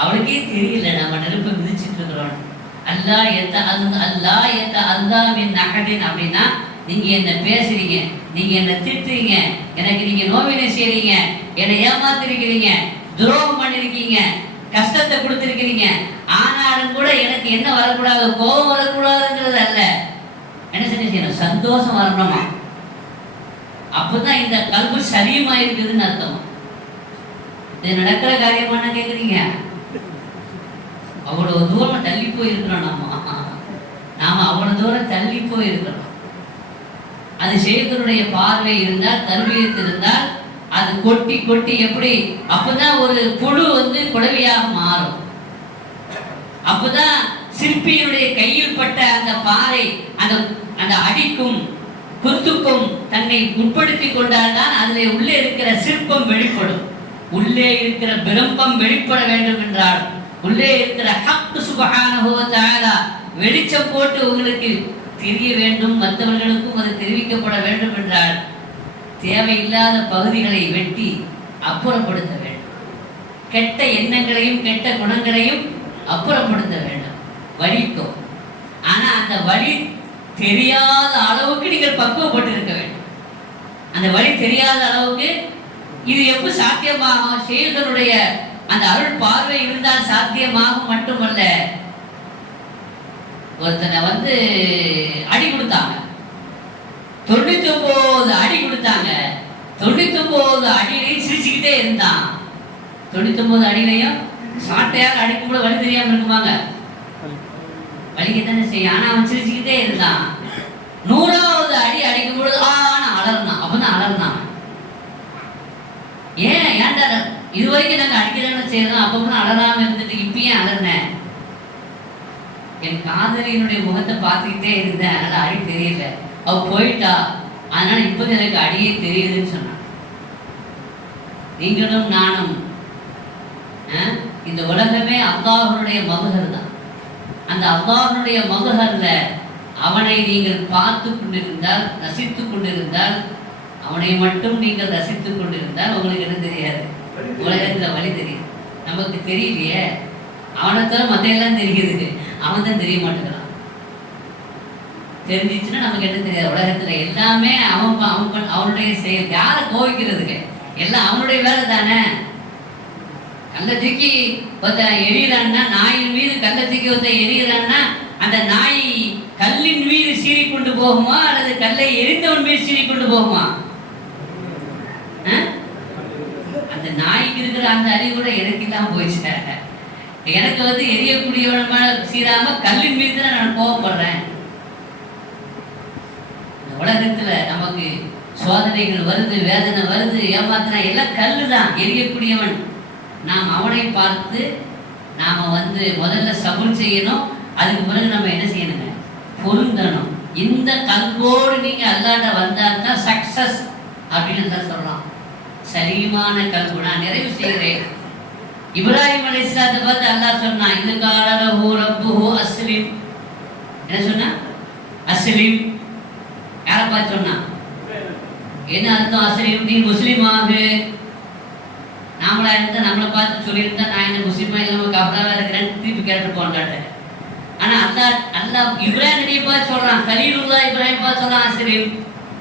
அவளுக்கே தெரியல நம்ம நெருப்பை மிதிச்சுட்டு இருக்கிறோம். அல்லாஹ் யத அல்லாஹ் மின் அஹதின் அப்படின்னா, நீங்க என்ன பேசுறீங்க, நீங்க என்ன திட்டுறீங்க, எனக்கு நீங்க நோவினை செய்றீங்க, என்னை ஏமாத்திருக்கிறீங்க, துரோகம் பண்ணிருக்கீங்க, கஷ்டத்தை கொடுத்திருக்கிறீங்க. ஆனாலும் கூட எனக்கு என்ன வரக்கூடாது, கோபம் வரக்கூடாதுங்கிறது அல்ல, என்ன செய்யணும், சந்தோஷம் வரணுமா. அப்பதான் இந்த கல்பு சலீமா இருக்குதுன்னு அர்த்தம். இது நடக்கிற காரியமான கேட்குறீங்க? அவ்வளவு தூரம் தள்ளி போயிருக்கிறோம் நாம அவ்வளவு தூரம் தள்ளி போயிருக்கிறோம். அது ஷேகனுடைய பார்வை இருந்தால், தர்பியத் இருந்தால், அது கொட்டி கொட்டி எப்படி, அப்பதான் ஒரு புழு குடவியாக மாறும். அப்பதான் சிற்பியினுடைய கையில் பட்ட அந்த பாறை அந்த அடிக்கும் குத்துக்கும் தன்னை உட்படுத்தி கொண்டால்தான் அதில் உள்ளே இருக்கிற சிற்பம் வெளிப்படும். உள்ளே இருக்கிற பிரம்மம் வெளிப்பட வேண்டும் என்றால், உள்ளே இருக்கிற ஹக் சுப்ஹானஹு வ தஆலா வெளிச்சம் போட்டு உங்களுக்கு தெரிய வேண்டும், மற்றவர்களுக்கும் அது தெரிவிக்கப்பட வேண்டும் என்றால், தேவையில்லாத பகுதிகளை வெட்டி அப்புறப்படுத்த வேண்டும். கெட்ட எண்ணங்களையும் கெட்ட குணங்களையும் அப்புறப்படுத்த வேண்டும். வலிக்கும். ஆனா அந்த வலி தெரியாத அளவுக்கு நீங்கள் பக்குவப்பட்டு இருக்க வேண்டும். அந்த வலி தெரியாத அளவுக்கு இது எப்ப சாத்தியமாகும்? ஷேகனுடைய அந்த அருள் பார்வை இருந்தால் சாத்தியமாகும். மட்டுமல்ல, ஒருத்தனை அடி கொடுத்தாங்க, 99 அடி கொடுத்தாங்க. 99 அடியிலையும் சிரிச்சுக்கிட்டே இருந்தான். 99 அடியிலையும் சாட்டையாக அடிக்கும்போது வலி தெரியாம இருக்குமாங்க? வலிக்கத்தானே செய்யும். ஆனா அவன் சிரிச்சுக்கிட்டே இருந்தான். 100வது அடி அடிக்கும் பொழுது அலர்னான். அவன் அலர்னான். ஏன்டா இது வரைக்கும் நாங்கள் அடிக்கிறேன்னு செய்யறோம், அப்பவும் அழகாம இருந்துட்டு இப்பயும் அழறேன். என் காதலியினுடைய முகத்தை பார்த்துக்கிட்டே இருந்தேன், அதனால அடி தெரியல. அவ போயிட்டா, அதனால இப்போ எனக்கு அடியே தெரியுதுன்னு சொன்னான். நீங்களும் நானும் இந்த உலகமே அல்லாஹ்வுடைய மகர் தான். அந்த அல்லாஹ்வுடைய மகர்ல அவனை நீங்கள் பார்த்து கொண்டிருந்தால், ரசித்து கொண்டிருந்தால், அவனை மட்டும் நீங்கள் ரசித்து கொண்டிருந்தால் உங்களுக்கு என்ன தெரியாது, உலகத்துல வழி தெரியும். நமக்கு தெரியலையே, அவனைத்தான் மற்ற எல்லாம் தெரியுது, அவன் தான் தெரிய மாட்டேங்கிறான். தெரிஞ்சிச்சுன்னா நமக்கு என்ன தெரியாது. உலகத்துல எல்லாமே அவனுடைய செயல். யாரை கோவிக்கிறதுக்கு? எல்லாம் அவனுடைய வேலை தானே. கல்லை தூக்கி ஒருத்த எரியிறான்னா, நாயின் மீது கல்லை தூக்கி ஒருத்த எரியிறான்னா, அந்த நாய் கல்லின் மீது சீறி கொண்டு போகுமா அல்லது கல்லை எரிந்தவன் மீது சீறி கொண்டு போகுமா? அந்த நாய்க்கு இருக்கிற அந்த அறிவு கூட எனக்கு இல்லாம போயிடுச்சு. எனக்கு எரியக்கூடியவன் மேல சீராம கல்லின் மீது தான் நான் கோவப்படுறேன். உலகத்துல நமக்கு சோதனைகள் வருது, வேதனை வருது, ஏமாத்தினா எல்லாம் கல்லு தான் எரியக்கூடியவன். நாம் அவனை பார்த்து நாம முதல்ல சபுல் செய்யணும். அதுக்கு பிறகு நம்ம என்ன செய்யணுங்க? பொருந்தணும். இந்த கல்வோடு நீங்க அல்லாட்ட வந்தால்தான் சக்சஸ் அப்படின்னு தான் சொல்லலாம். சலீமான கல்பு. நான் நிறைவு செய்கிறேன். இப்ராஹிம் அலைஹிஸ்ஸலாத்தை பார்த்து அல்லாஹ் சொன்னான், இது காலஹு ரப்புஹு அஸ்லிம். என்ன சொன்னா? அஸ்லிம். யாரை பார்த்து சொன்னா? என்ன அர்த்தம் அஸ்லிம்? நீ முஸ்லீம் ஆகு. நாமளா இருந்தா நம்மளை பார்த்து சொல்லியிருந்தா நான் என்ன முஸ்லீமா இல்லாம கபராவா இருக்கிறேன்னு திருப்பி கேட்டு போன்றாட்ட. ஆனா அல்லாஹ் இப்ராஹிம் நபியை பார்த்து சொல்றான், கலீலுல்லாஹ் இப்ராஹிம் பார்த்து சொல்றான், அஸ்லிம்,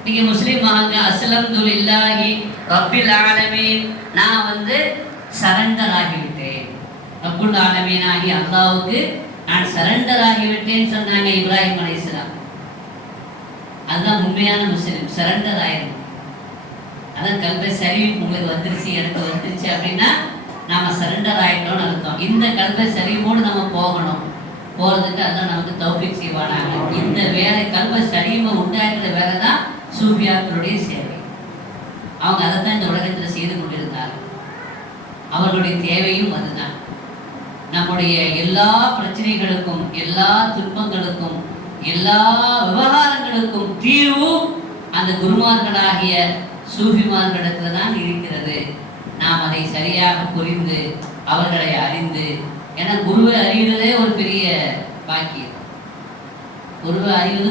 நீங்க முஸ்லீம் ஆகுங்க. அஸ்லம்துலில்லாஹி ரப்பில் ஆலமீன். நான் சரண்டர் ஆகிவிட்டேன். ரப்புல் ஆலமீன் ஆகி அல்லாஹ்வுக்கு நான் சரண்டர் ஆகிவிட்டேன்னு சொன்னாங்க இப்ராஹிம் அலைஹிஸ்ஸலாம். அதுதான் உண்மையான முஸ்லிம். சரண்டர் ஆயிடும். அதான் கல்பை சரி உங்களுக்கு வந்துருச்சு, எனக்கு வந்துருச்சு அப்படின்னா நாம சரண்டர் ஆயிட்டோம்னு அர்த்தம். இந்த கல்பை சரியமோடு நம்ம போகணும். போறதுக்கு அதான் நமக்கு தௌஃபீக் செய்வானாங்க. இந்த வேலை கல்பை சரியமை உண்டாக்குற வேலை தான் சூஃபியாக்களுடைய சேவை. அவங்க அதை தான் இந்த உலகத்தில் செய்து கொண்டிருந்தாங்க. அவர்களுடைய தேவையும் அதுதான். நம்முடைய எல்லா பிரச்சனைகளுக்கும், எல்லா துன்பங்களுக்கும், எல்லா விவகாரங்களுக்கும் தீர்வு அந்த குருமார்களாகிய சூஃபிமார்களிடத்துல தான் இருக்கிறது. நாம் அதை சரியாக புரிந்து அவர்களை அறிந்து, ஏன்னா குருவை அறிகிறதே ஒரு பெரிய பாக்கியம். குருவை அறிவது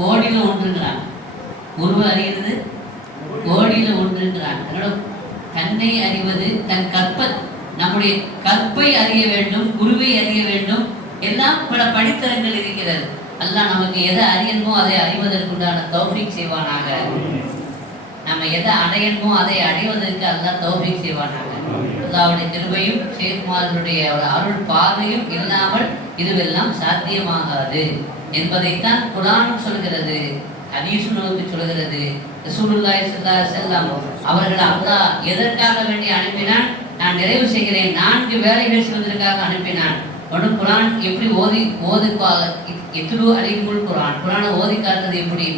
கோடியில் ஒன்றுங்கிறாங்க. குருவை அறிகிறது கோடியில் ஒன்றுங்கிறாங்க. அதனோட தன்னை அறிவது, தன் நம்முடைய கற்பை அறிய வேண்டும், குருவை அறிய வேண்டும். எல்லாம் பல படித்தரங்கள் இருக்கிறது. அல்லாஹ் நமக்கு எதை அறியணுமோ அதை அறிவதற்குண்டான தௌஃபீக் செய்வானாக. நம்ம எதை அடையணுமோ அதை அடைவதற்கு அல்லாஹ் தௌஃபீக் செய்வானாக. அல்லாஹ்வுடைய கிருபையும் ஷேக்மார்களுடைய அருள் பார்வையும் இல்லாமல் இதுவெல்லாம் சாத்தியமாகாது என்பதைத்தான் குர்ஆன் சொல்கிறது, ஹதீஸ் நமக்கு சொல்கிறது. ரசூலுல்லாஹி ஸல்லல்லாஹு அலைஹி வஸல்லம் அவர்கள் அல்லாஹ் எதற்காக வேண்டி அனுப்பினான்? நான் நிறைவு செய்கிறேன். 4 வேலைகள் செய்வதற்காக அனுப்பினான். ஒன்று, குர்ஆன் எப்படி இத்லு அலைஹிமுல் குர்ஆன், குர்ஆனை ஓதி காட்டுறது எப்படி.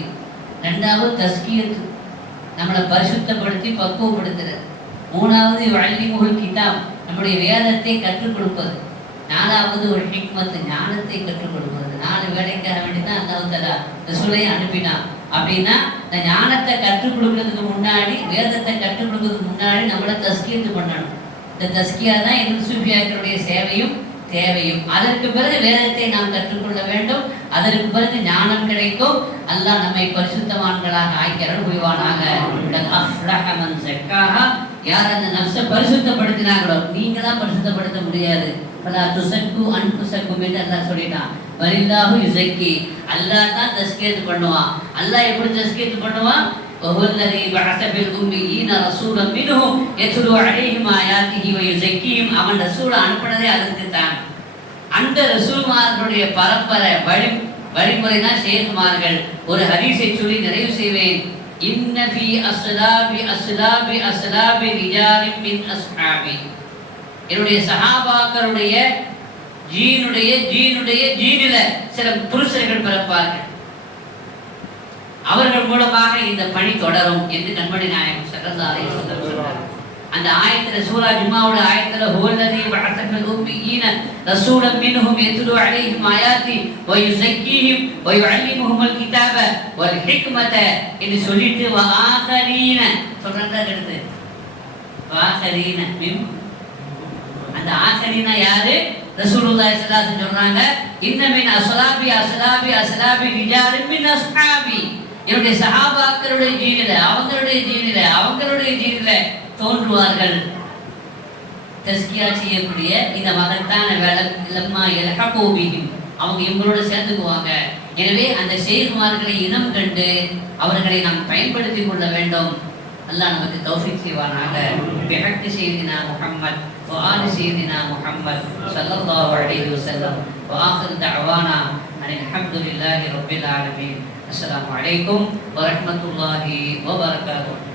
2வது தஸ்கியத், நம்மளை பரிசுத்தப்படுத்தி பக்குவப்படுத்துறது. 3வது வஅல்லிமுல் கிதாப், நம்முடைய வேதத்தை கற்றுக் கொடுப்பது. 4வது ஒரு ஹிக்மத், ஞானத்தை கற்றுக் கொடுப்பது. 4 வேலைக்காக வேண்டி தான் அல்லாஹ் தஆலா ரசூலை அனுப்பினான். அப்படின்னா இந்த ஞானத்தை கற்றுக் கொடுக்கறதுக்கு முன்னாடி, வேதத்தை கற்றுக் கொடுக்கறதுக்கு முன்னாடி நம்மளை தஸ்கியத்து பண்ணணும். இந்த தஸ்கியா தான் எங்கள் சூஃபியாக்களுடைய சேவையும் தேவையும். அதற்கு பிறகு வேதத்தை நாம் கற்றுக்கொள்ள வேண்டும். அதற்கு பிறகு ஞானம் கிடைக்கும். அல்லாஹ் நம்மை பரிசுத்தவான்களாக ஆக்கி அருள் புரிவானாக. யார் அந்த நஃப்ஸை பரிசுத்தப்படுத்தினாங்களோ, நீங்க தான் பரிசுத்தப்படுத்த முடியாது. பலா துஸக்கு அன்ஃபுஸக்கும் என்று அல்லாஹ் சொல்லிட்டான். வலில்லாஹு யுஸக்கி, அல்லாஹ் தான் தஸ்கியத் பண்ணுவான். அல்லாஹ் எப்படி தஸ்கியத் பண்ணுவான்? வஹுல்லதி பஅஸ ஃபில் உம்மiyina ரசூலன் மின்ஹும் யத்லு அலைஹிம் ஆயாத்திஹி வ யுஸக்கிஹிம். அவன் ரசூலை அனுப்பினதே அதுக்கு தான். அந்த ரசூல்மார்களுடைய பரம்பரை வழிமுறை தான் ஷேக்மார்கள். ஒரு ஹதீஸை சொல்லி நிறைவு செய்வேன். இன்ன ஃபீ அஸ்லாபி அஸ்லாபி அஸ்லாபி ரிஜாலின் மின் அஸ்ஹாபி. என்னுடைய சஹாபாக்களுடைய ஜீனில சில புருஷர்கள் பிறப்பார்கள். அவர்கள் மூலமாக இந்த பணி தொடரும் என்று கண்மணி நாயகம் ஸல்லல்லாஹு அலைஹி வஸல்லம் சொன்னார். அந்த ஆயத்துல சூரா ஜும்மாவோட ஆயத்துல ஹுவல்லதி பஅஸ ஃபில் உம்மiyyin ரசூலன் மின்ஹும் யத்லு அலைஹிம் ஆயாத்தி வ யுஸக்கீஹிம் வ யுஅல்லிமுஹுல் கிதாப வல் ஹிக்மத என்று சொல்லிட்டு வ ஆகரீன சொல்றாங்க. அடுத்து ஆகரீன மின், அந்த ஆகரீன யாரு? ரசூலுல்லாஹி ஸல்லல்லாஹு அலைஹி வஸல்லம் சொல்றாங்க, இன்ன மின் அஸ்லாபி ரிஜாலின் மின் அஸ்ஹாபி, என்னுடைய சஹாபாக்களுடைய ஜீனில அவங்களுடைய ஜீனில தோன்றுவார்கள். தஸ்கியா செய்யக்கூடிய இந்த மகத்தான வேலை லம்மா யல்ஹகு பிஹிம், அவங்க இவங்களோட சேர்ந்துக்குவாங்க. எனவே அந்த ஷேகுமார்களை இனம் கண்டு அவர்களை நாம் பயன்படுத்திக் கொள்ள வேண்டும். அல்லாஹ் நமக்கு தௌஃபீக் செய்வானாக. பிஹக்கி சய்யிதினா முஹம்மத் வ ஆலி சய்யிதினா முஹம்மத் ஸல்லல்லாஹு அலைஹி வஸல்லம். வ ஆகிரு தஅவானா அனில் ஹம்துலில்லாஹி ரப்பில் ஆலமீன். அஸ்ஸலாமு அலைக்கும் வ ரஹ்மத்துல்லாஹி வ பரகாத்துஹு.